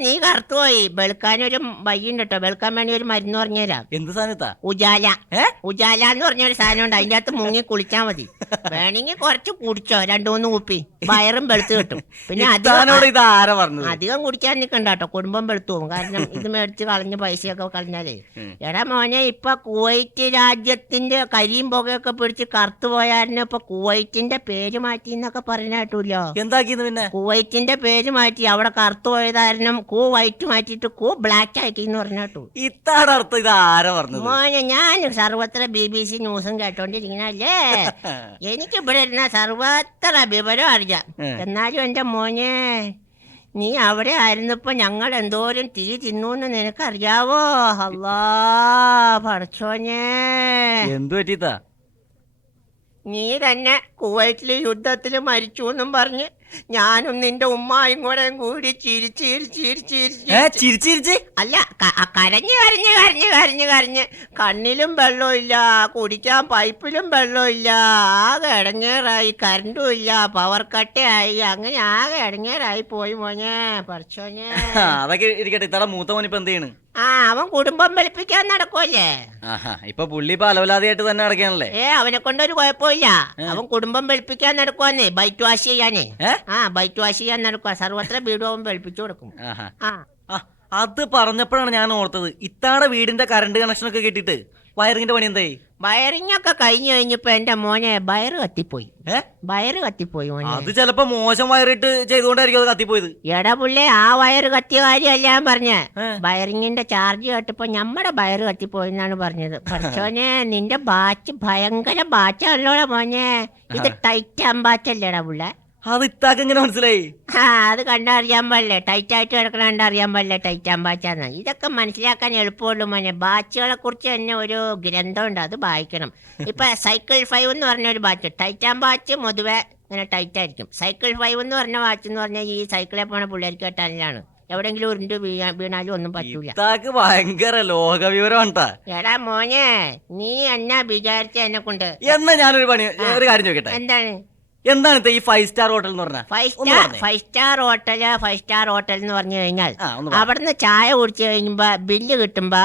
നീ കറുത്തു പോയി. വെളുക്കാനൊരു വയ്യുണ്ട് കേട്ടോ. വെളുക്കാൻ വേണ്ടി ഒരു മരുന്ന് പറഞ്ഞുതരാം. എന്ത് സാധനത്താ? ഉജാല. ഉജാല എന്ന് പറഞ്ഞൊരു സാധനം ഉണ്ട്. അതിന്റെ അകത്ത് മുങ്ങി കുളിച്ചാ മതി. വേണമെങ്കിൽ കുറച്ച് കുടിച്ചോ, 2-3 കുപ്പി. വയറും വെളുത്ത് കിട്ടും. പിന്നെ ഇത് ആരാ പറഞ്ഞത്? അധികം കുടിക്കാൻ നിൽക്കണ്ട കേട്ടോ, കുടുംബം വെളുത്തു പോകും. കാരണം ഇത് മേടിച്ച് കളഞ്ഞ പൈസയൊക്കെ കളഞ്ഞാലേ. എടാ മോനെ, ഇപ്പൊ കുവൈറ്റ് രാജ്യത്തിന്റെ കരിയും പുകയൊക്കെ പിടിച്ച് കറുത്തു പോയായിരുന്നു. ഇപ്പൊ കുവൈറ്റിന്റെ പേര് മാറ്റി എന്നൊക്കെ പറഞ്ഞ കേട്ടൂല്ലോ. എന്താക്കിന്ന്? പിന്നെ കുവൈറ്റിന്റെ പേര് മാറ്റി. അവിടെ കറുത്തു പോയതായിരുന്നു വൈറ്റ് മാറ്റിയിട്ട് ബ്ലാക്ക് ആക്കി എന്ന് പറഞ്ഞ കേട്ടു. ഇതാണ് അർത്ഥം. ഇത് ആരാ പറഞ്ഞത്? മോനെ, ഞാൻ സർവത്ര BBC ന്യൂസും കേട്ടോണ്ടിരിക്കണല്ലേ. എനിക്ക് ഇവിടെ ഇരുന്ന സർവത്ര വിവരം അറിയാം. എന്നാലും എന്റെ മോനെ, നീ അവിടെ ആയിരുന്നപ്പോ ഞങ്ങൾ എന്തോരം തീ തിന്നൂന്ന് നിനക്കറിയാവോ? അല്ലാ പഠിച്ചോനെ, എന്തു പറ്റീത്താ? നീ തന്നെ കുവൈറ്റില് യുദ്ധത്തില് മരിച്ചു എന്നും പറഞ്ഞ് ഞാനും നിന്റെ ഉമ്മായും കൂടെ കൂടി ചിരിച്ചിരിച്ച് അല്ല കരഞ്ഞ് കരഞ്ഞ് കരഞ്ഞ് കരഞ്ഞ് കരഞ്ഞ് കണ്ണിലും വെള്ളമില്ല, കുടിക്കാൻ പൈപ്പിലും വെള്ളമില്ല. ആകെ ഇടങ്ങേറായി. കറണ്ടും ഇല്ല, പവർ കട്ടയായി. അങ്ങനെ ആകെ ഇടങ്ങേറായി പോയി മോനെ. പഠിച്ചോനെ. അതൊക്കെ ഇരിക്കട്ടെ. ഇത്തട മൂത്ത മോനിപ്പോ എന്ത് ചെയ്യണ്? അവൻ കുടുംബം വെളുപ്പിക്കാൻ നടക്കുമല്ലേ. ഇപ്പൊ പുള്ളി ഇപ്പൊ അലവലാതിയായിട്ട് തന്നെ നടക്കാനല്ലേ? അവനെ കൊണ്ടൊരു കുഴപ്പമില്ല. അവൻ കുടുംബം വെളുപ്പിക്കാൻ നടക്കുവാന്നേ. ബൈറ്റ് വാഷ് ചെയ്യാനേ. ബൈറ്റ് വാഷ് ചെയ്യാൻ നടക്കുക. സർവത്ര വീടും അവൻ വെളുപ്പിച്ചു കൊടുക്കും. അത് പറഞ്ഞപ്പോഴാണ് ഞാൻ ഓർത്തത്, ഇത്താടെ വീടിന്റെ കറണ്ട് കണക്ഷൻ ഒക്കെ കിട്ടിയിട്ട് വയറിങ്ങിന്റെ പണി എന്തായി? വയറിംഗ് ഒക്കെ കഴിഞ്ഞു കഴിഞ്ഞപ്പോ എന്റെ മോനെ വയറ് കത്തിപ്പോയി. വയറ് കത്തിപ്പോയി മോനെ. അത് ചിലപ്പോ മോശം വയറിട്ട് ചെയ്തുകൊണ്ടായിരിക്കും അത് കത്തിപ്പോയത്. എടാ പുള്ളേ, ആ വയറ് കത്തിയ കാര്യമല്ല ഞാൻ പറഞ്ഞ. വയറിങ്ങിന്റെ ചാർജ് കേട്ടപ്പോ നമ്മുടെ വയറ് കത്തിപ്പോയെന്നാണ് പറഞ്ഞത്. പഠിച്ചോനെ, നിന്റെ ബാച്ച് ഭയങ്കര ബാച്ചാണല്ലോടാ മോനെ. ഇത് ടൈറ്റാൻ ബാച്ചല്ലേടാ പുള്ള? അത് ഇത്താക്ക് എങ്ങനെ മനസ്സിലായി? അത് കണ്ടറിയാൻ പാടില്ലേ? ടൈറ്റ് ആയിട്ട് കിടക്കണ കണ്ടറിയാൻ പാടില്ലേ ടൈറ്റാൻ ബാച്ചാന്ന്? ഇതൊക്കെ മനസ്സിലാക്കാൻ എളുപ്പമുള്ളൂ മോനെ. ബാച്ചുകളെ കുറിച്ച് തന്നെ ഒരു ഗ്രന്ഥമുണ്ട്, അത് വായിക്കണം. ഇപ്പൊ Cycle 5 എന്ന് പറഞ്ഞ ഒരു ബാച്ച്. ടൈറ്റാൻ ബാച്ച് പൊതുവെ ഇങ്ങനെ ടൈറ്റ് ആയിരിക്കും. Cycle 5 എന്ന് പറഞ്ഞ വാച്ച് എന്ന് പറഞ്ഞാൽ ഈ സൈക്കിളെ പോണ പിള്ളേർക്ക് കേട്ടാലാണ്. എവിടെങ്കിലും ഉരുണ്ട് വീണാലും ഒന്നും പറ്റൂല. ഭയങ്കര ലോകവിവരമാണ്. എടാ മോനെ, നീ എന്നാ വിചാരിച്ച എന്നെ കൊണ്ട്? എന്നാ ഞാനൊരു കാര്യം ചോദിക്കട്ടെ. എന്താണ് ഈ 5 സ്റ്റാർ ഹോട്ടൽ എന്ന് പറഞ്ഞാൽ? 5 സ്റ്റാർ ഹോട്ടൽ എന്ന് പറഞ്ഞു കഴിഞ്ഞാൽ അവിടുന്ന് ചായ കുടിച്ചു കഴിയുമ്പോ ബില്ല് കിട്ടുമ്പോ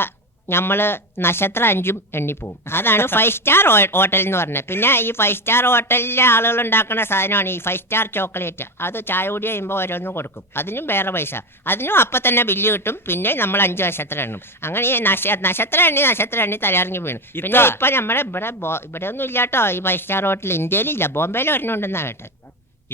നമ്മള് നക്ഷത്രം 5 എണ്ണിപ്പോവും. അതാണ് 5 സ്റ്റാർ ഹോട്ടൽ എന്ന് പറഞ്ഞത്. പിന്നെ ഈ 5 സ്റ്റാർ ഹോട്ടലിലെ ആളുകൾ ഉണ്ടാക്കുന്ന സാധനമാണ് ഈ 5 സ്റ്റാർ ചോക്ലേറ്റ്. അത് ചായ കുടി കഴിയുമ്പോൾ ഓരോന്നും കൊടുക്കും. അതിനും വേറെ പൈസ. അതിനും അപ്പം തന്നെ ബില്ല് കിട്ടും. പിന്നെ നമ്മൾ 5 നക്ഷത്രം എണ്ണും. അങ്ങനെ നക്ഷത്രം എണ്ണി തലയിറങ്ങി വീണു. പിന്നെ ഇപ്പൊ നമ്മുടെ ഇവിടെ ഒന്നും ഇല്ലാട്ടോ ഈ 5 സ്റ്റാർ ഹോട്ടൽ. ഇന്ത്യയിലില്ല, ബോംബെയിൽ ഒരെണ്ണുണ്ടെന്നാ കേട്ടത്.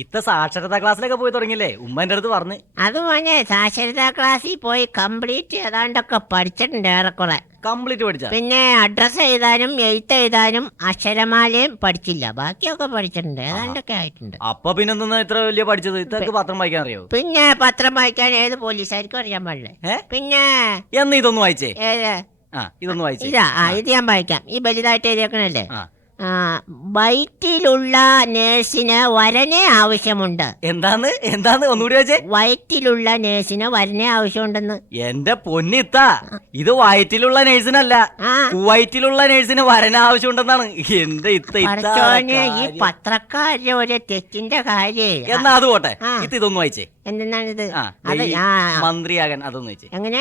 ഇത്ത സാക്ഷരതാ ക്ലാസ്സിലൊക്കെ പോയി തുടങ്ങിയില്ലേ? ഉമ്മന്റെ അടുത്ത് പറഞ്ഞു. അത് മോനെ, സാക്ഷരതാ ക്ലാസ്സിൽ പോയി കംപ്ലീറ്റ് ഏതാണ്ടൊക്കെ പഠിച്ചിട്ടുണ്ട്. ഏറെക്കുറെ കംപ്ലീറ്റ് പഠിച്ച. പിന്നെ അഡ്രസ് എഴുതാനും എഴുത്ത് എഴുതാനും അക്ഷരമാലയും പഠിച്ചില്ല. ബാക്കിയൊക്കെ പഠിച്ചിട്ടുണ്ട്. ഏതാണ്ടൊക്കെ ആയിട്ടുണ്ട്. അപ്പൊ പിന്നെന്താ ഇത്ര വലിയ പഠിച്ചത്? ഇതൊക്കെ പത്രം വായിക്കാൻ അറിയോ? പിന്നെ പത്രം വായിക്കാൻ ഏത് പോലീസുകാർക്കും അറിയാൻ പാടില്ലേ? പിന്നെ എന്ന് ഇതൊന്നും വായിച്ചേ? ഇതൊന്നും വായിച്ചേ? ഇത് ഞാൻ വായിക്കാം. ഈ വലുതായിട്ട് എഴുതിയേക്കണല്ലേ. വയറ്റിലുള്ള നേഴ്സിന് വരനെ ആവശ്യമുണ്ട്. എന്താന്ന് ഒന്നുകൂടി വെച്ചേ. വയറ്റിലുള്ള നേഴ്സിന് വരനെ ആവശ്യമുണ്ടെന്ന്. എന്റെ പൊന്നിത്ത, ഇത് വയറ്റിലുള്ള നേഴ്സിനല്ല, കുവൈറ്റിലുള്ള നേഴ്സിന് വരനെ ആവശ്യമുണ്ടെന്നാണ്. എന്റെ ഇത്ത ഈ പത്രക്കാരുടെ ഒരു തെറ്റിന്റെ കാര്യം. എന്നാ അത് പോട്ടെ. ഇതൊന്നും വായിച്ചേ. എന്തെന്നാണിത്? മന്ത്രിയാകാൻ അതൊന്നും വെച്ചേ. എങ്ങനെ?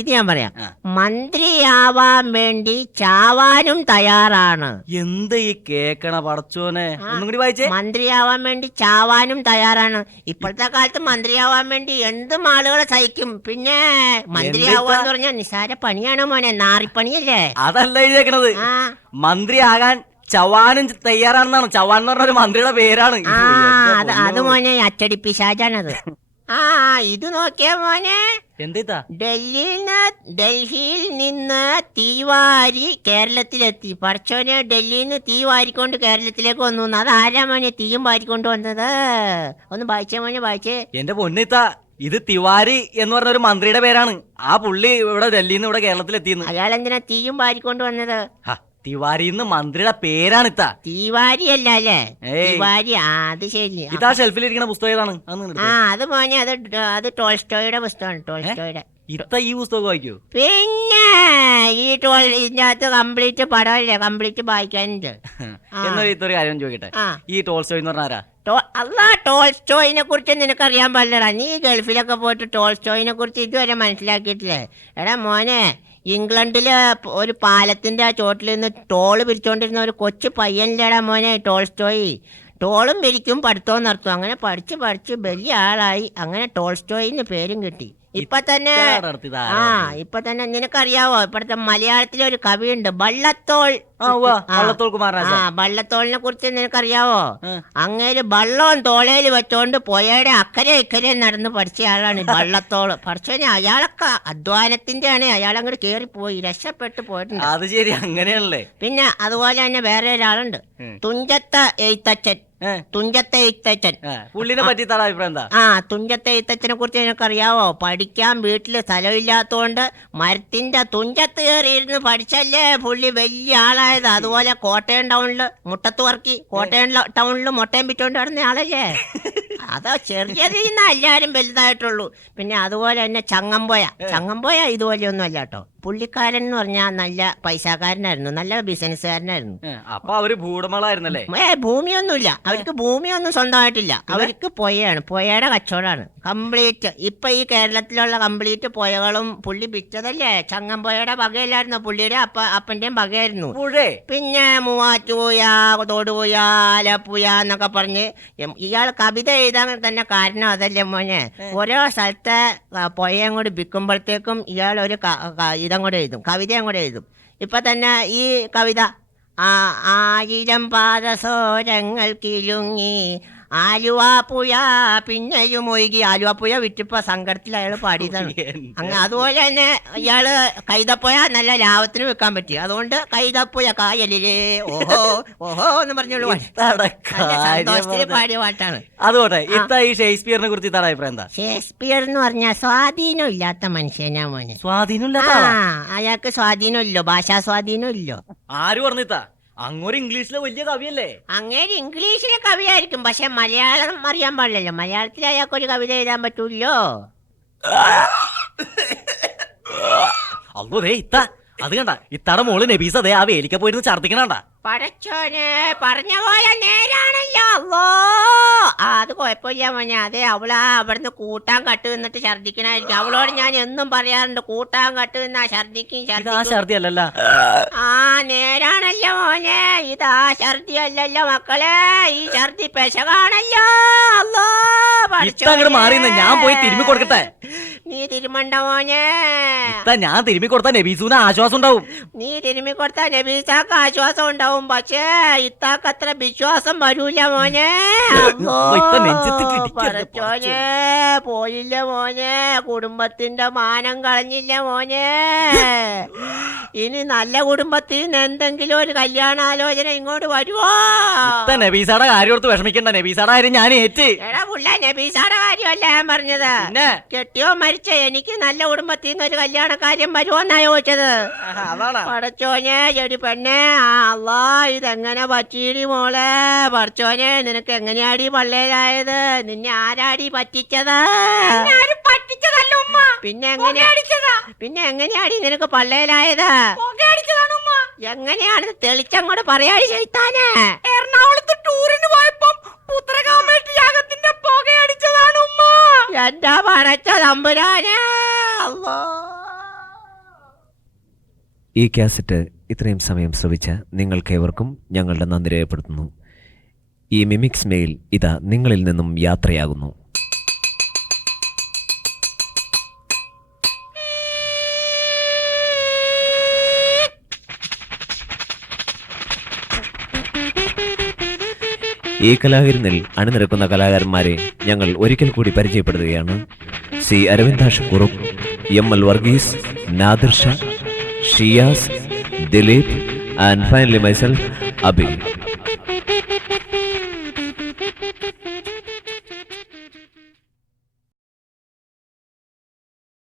ഇത് ഞാൻ പറയാം. മന്ത്രിയാവാൻ വേണ്ടി ചാവാനും തയ്യാറാണ്. എന്ത് ഈ കേക്കണ പടച്ചോനെ? ഒന്നും കൂടി വായിച്ചേ. മന്ത്രിയാവാൻ വേണ്ടി ചാവാനും തയ്യാറാണ്. ഇപ്പോഴത്തെ കാലത്ത് മന്ത്രിയാവാൻ വേണ്ടി എന്തും ആളുകളെ സഹിക്കും. പിന്നെ മന്ത്രിയാവാന്ന് പറഞ്ഞാൽ നിസ്സാര പണിയാണോ മോനെ? നാറിപ്പണിയല്ലേ? അതല്ല എഴുതിയേക്കണത്. മന്ത്രിയാകാൻ ചവാനും തയ്യാറാണെന്നാണ്. ചവാൻ എന്ന് പറഞ്ഞ ഒരു മന്ത്രിയുടെ പേരാണ്. അത് മോനെ അച്ചടി പിശാചാണത്. ഇത് നോക്കിയ മോനെ, എന്താ? ഡൽഹിയിൽ നിന്ന് തീവാരി കേരളത്തിലെത്തി. പഠിച്ചോനെ, ഡൽഹിയിൽ നിന്ന് തീ വാരിക്കൊണ്ട് കേരളത്തിലേക്ക് വന്നു. അത് ആരാ മോനെ തീയും വാരിക്കൊണ്ട് വന്നത്? ഒന്ന് വായിച്ചേ മോനെ, വായിച്ചേ. എന്റെ പൊന്നിത്ത, ഇത് തിവാരി എന്ന് പറഞ്ഞ ഒരു മന്ത്രിയുടെ പേരാണ്. ആ പുള്ളി ഇവിടെ ഡൽഹിയിൽ നിന്ന് ഇവിടെ കേരളത്തിൽ എത്തിയെന്ന്. അയാൾ എന്തിനാ തീയും വാരിക്കൊണ്ട് വന്നത്? തിവാരി എന്ന് മന്ത്രിയുടെ പേരാണ് ഇത്ത. തീവാരി അല്ല അല്ലേ? തിവാരി. അത് ശരി. ഇതാ ഷെൽഫിലിരിക്കുന്ന പുസ്തകം ഏതാണ്? അത് മോനെ അത് ടോൾസ്റ്റോയുടെ പുസ്തകമാണ്. ടോൾസ്റ്റോയുടെ. ഇത്ത ഈ പുസ്തകം വായിക്കോ? പിന്നെ ഇതിനകത്ത് കംപ്ലീറ്റ് പടമല്ലേ, കംപ്ലീറ്റ് വായിക്കാനുണ്ട്. എന്നൊരു ഇത്തൊരു കാര്യം ചോദിക്കട്ടെ, ഈ ടോൾസ്റ്റോയ് എന്ന് പറഞ്ഞ ആരാ? ടോൾസ്റ്റോയിനെ കുറിച്ച് നിനക്കറിയാൻ പാടില്ലടാ. നീ ഗൾഫിലൊക്കെ പോയിട്ട് ടോൾസ്റ്റോയിനെ കുറിച്ച് ഇതുവരെ മനസ്സിലാക്കിയിട്ടില്ലേ? എടാ മോനെ, ഇംഗ്ലണ്ടില് ഒരു പാലത്തിന്റെ ചോട്ടിൽ നിന്ന് ടോള് പിരിച്ചോണ്ടിരുന്ന ഒരു കൊച്ചു പയ്യനില്ലേടാ മോനെ ടോൾസ്റ്റോയി. ടോളും പിരിക്കും പഠിത്തവും നടത്തും. അങ്ങനെ പഠിച്ച് വലിയ ആളായി. അങ്ങനെ ടോൾസ്റ്റോയിന്ന് പേരും കിട്ടി. ഇപ്പൊ തന്നെ നിനക്കറിയാവോ, ഇപ്പഴത്തെ മലയാളത്തിലെ ഒരു കവിയുണ്ട് വള്ളത്തോൾ. വള്ളത്തോളിനെ കുറിച്ച് നിനക്കറിയാവോ? അങ്ങേര് വള്ളവും തോളയിൽ വെച്ചോണ്ട് പുഴയുടെ അക്കരെ ഇക്കരെ നടന്ന് പഠിച്ച ആളാണ് വള്ളത്തോള്. പഠിച്ചോനെ അയാളൊക്കെ അധ്വാനത്തിന്റെ ആണ്. അയാൾ അങ്ങോട്ട് കേറിപ്പോയി, രക്ഷപ്പെട്ടു പോയിട്ടുണ്ട്. അത് ശരി, അങ്ങനെയാണല്ലേ. പിന്നെ അതുപോലെ തന്നെ വേറെ ഒരാളുണ്ട്, തുഞ്ചത്ത് എഴുത്തച്ഛൻ. തുഞ്ചത്തെ എഴുത്തച്ഛൻ. പുള്ളിനെ പറ്റി അഭിപ്രായം എന്താ? തുഞ്ചത്തെ എഴുത്തച്ഛനെ കുറിച്ച് നിനക്കറിയാവോ? പഠിക്കാൻ വീട്ടില് സ്ഥലമില്ലാത്തോണ്ട് മരത്തിന്റെ തുഞ്ചത്ത് കയറിയിരുന്ന് പഠിച്ചല്ലേ പുള്ളി വലിയ ആളായത്. അതുപോലെ കോട്ടയം ടൗണില് മുട്ടത്ത് വർക്കി, കോട്ടയം ടൗണില് മുട്ടയും വിറ്റോണ്ട് നടന്ന ആളല്ലേ. അതോ ചെറിയതിന്ന് എല്ലാരും വലുതായിട്ടുള്ളൂ. പിന്നെ അതുപോലെ തന്നെ ചങ്ങമ്പുഴ ഇതുപോലെയൊന്നും അല്ല കേട്ടോ. പുള്ളിക്കാരൻ എന്ന് പറഞ്ഞാൽ നല്ല പൈസക്കാരനായിരുന്നു, നല്ല ബിസിനസ്സുകാരനായിരുന്നു. അപ്പൊ അവര് ഭൂടമളായിരുന്നല്ലേ? ഭൂമിയൊന്നുമില്ല അവർക്ക്, ഭൂമിയൊന്നും സ്വന്തമായിട്ടില്ല. അവർക്ക് പുഴയാണ്, പുഴയുടെ കച്ചവടമാണ് കംപ്ലീറ്റ്. ഇപ്പൊ ഈ കേരളത്തിലുള്ള കംപ്ലീറ്റ് പുഴകളും പുള്ളി വിറ്റതല്ലേ. ചങ്ങമ്പുഴയുടെ വകയിലായിരുന്നു, പുള്ളിയുടെ അപ്പന്റെയും വകയായിരുന്നു. പിന്നെ മൂവാറ്റുപുഴ, തൊടുപുഴ, ആലപ്പുഴ എന്നൊക്കെ പറഞ്ഞ് ഇയാൾ കവിത എഴുതാൻ തന്നെ കാരണം അതല്ലേ മോനെ. ഓരോ സ്ഥലത്തെ പുഴയും കൂടി വിൽക്കുമ്പോഴത്തേക്കും ഇയാൾ ഒരു ഇതങ്ങോട്ട് എഴുതും, കവിത അങ്ങോട്ട് എഴുതും. ഇപ്പൊ തന്നെ ഈ കവിത, 1000 പാദസോരങ്ങൾ കിലുങ്ങി ആലുവാപ്പുഴ പിന്നെയും ഒഴുകി. ആലുവാപ്പുഴ വിറ്റിപ്പോ സങ്കടത്തിൽ അയാൾ പാടിയതാണ്. അങ്ങനെ അതുപോലെ തന്നെ ഇയാള് കൈതപ്പുഴ നല്ല ലാഭത്തിന് വെക്കാൻ പറ്റി. അതുകൊണ്ട് കൈതപ്പുഴ കായലിലേ ഓഹോ ഓഹോ എന്ന് പറഞ്ഞോളൂ, സന്തോഷത്തിൽ പാടിയ പാട്ടാണ്. അതുകൊട്ടെ ഈ ഷേക്സ്പിയറിനെ കുറിച്ച് അഭിപ്രായം എന്താ? ഷേക്സ്പിയർ എന്ന് പറഞ്ഞാൽ സ്വാധീനം ഇല്ലാത്ത മനുഷ്യനാ മോനെ. സ്വാധീനം? അയാൾക്ക് സ്വാധീനം ഇല്ലോ, ഭാഷാ സ്വാധീനം ഇല്ലോ. ആര് പറഞ്ഞിത്താ? അങ്ങോട്ട് ഇംഗ്ലീഷിലെ വലിയ കവിയല്ലേ? അങ്ങേര് ഇംഗ്ലീഷിലെ കവിയായിരിക്കും, പക്ഷെ മലയാളം അറിയാൻ പാടില്ലല്ലോ. മലയാളത്തിൽ അയാൾക്കൊരു കവിത എഴുതാൻ പറ്റൂല്ലോ. അല്ലോ ഇത്ത, അത് കണ്ട ഇത്തടെ മോള് നബീസ അതേ ആ വേലിക്ക പോയിരുന്ന് ഛർദിക്കണണ്ട. പടച്ചോനെ, പറഞ്ഞ പോലെ നേരാണല്ലോ. അല്ലോ അത് കുഴപ്പമില്ല മോനെ. അതെ, അവിടുന്ന് കൂട്ടാൻ കട്ട് നിന്നിട്ട് ഛർദിക്കണായിരിക്കും. അവളോട് ഞാൻ എന്നും പറയാറുണ്ട്, കൂട്ടാൻ കട്ട് നിന്നാ ഛർദിക്കും. ഛർദി അല്ലല്ലോ. നേരാണല്ലോ മോനെ, ഇതാ ഛർദി അല്ലല്ലോ മക്കളെ, ഈ ഛർദി പെശകാണല്ലോ. അല്ലോ അങ്ങോട്ട് മാറി ഞാൻ പോയി തിരുമ്മി കൊടുക്കട്ടെ. നീ തിരുമണ്ട മോനെ. ഞാൻ തിരുമ്മി കൊടുത്താ നബീസുവിന് ആശ്വാസം ഉണ്ടാവും. നീ തിരുമ്മി കൊടുത്താ നബീസാക്ക് ആശ്വാസം ഉണ്ടാവും, പക്ഷേ ഇത്താക്ക് അത്ര വിശ്വാസം വരൂല മോനെ. പറച്ചോനെ, പോയില്ല മോനെ, കുടുംബത്തിന്റെ മാനം കളഞ്ഞില്ല മോനെ. ഇനി നല്ല കുടുംബത്തിൽ നിന്ന് എന്തെങ്കിലും ഒരു കല്യാണാലോചന ഇങ്ങോട്ട് വരുവോ? നബീസാടെ കാര്യം ഓർത്ത് വിഷമിക്കണ്ട, നബീസാടെ കാര്യം ഞാൻ ഏറ്റ്. എടാ പുള്ള, നബീസാടെ കാര്യമല്ല ഞാൻ പറഞ്ഞത്. കെട്ടിയോ മരിച്ച എനിക്ക് നല്ല കുടുംബത്തിൽ നിന്ന് ഒരു കല്യാണ കാര്യം വരുവോന്നാ ചോദിച്ചത്. പടച്ചോനെ, ചെടി പെണ്ണെ, അല്ലാ ഇതെങ്ങനെ പറ്റീടി മോളെ. പടച്ചോനെ, നിനക്ക് എങ്ങനെയാടി പള്ളേലായത്? നിന്നെ ആരാടി പറ്റിച്ചത്? പിന്നെ എങ്ങനെയാടി നിനക്ക് പള്ളേലായത്? എങ്ങനെയാണ് തെളിച്ചങ്ങോട്ട് പറയാടി ചെയ്താനെ? എറണാകുളത്ത് ടൂറിന് പോയപ്പം പുത്രകാമേട്ടി യാഗത്തിന്റെ പുകയടിച്ചതാണ് ഉമ്മ. എന്താ പടച്ച തമ്പുരാനെ. ഈ കാസറ്റ് ഇത്രയും സമയം ശ്രവിച്ച നിങ്ങൾക്കേവർക്കും ഞങ്ങളുടെ നന്ദി രേഖപ്പെടുത്തുന്നു. ഈ മിമിക്സ് മെയിൽ ഇതാ നിങ്ങളിൽ നിന്നും യാത്രയാകുന്നു. ഈ കലാവിരുന്നിൽ അണിനിരക്കുന്ന കലാകാരന്മാരെ ഞങ്ങൾ ഒരിക്കൽ കൂടി പരിചയപ്പെടുത്തുകയാണ്. സി അരവിന്ദാഷ് Kurup, ML. Varghese, Nadir Shah, Shiyas, Dileep, and finally myself, Abhi.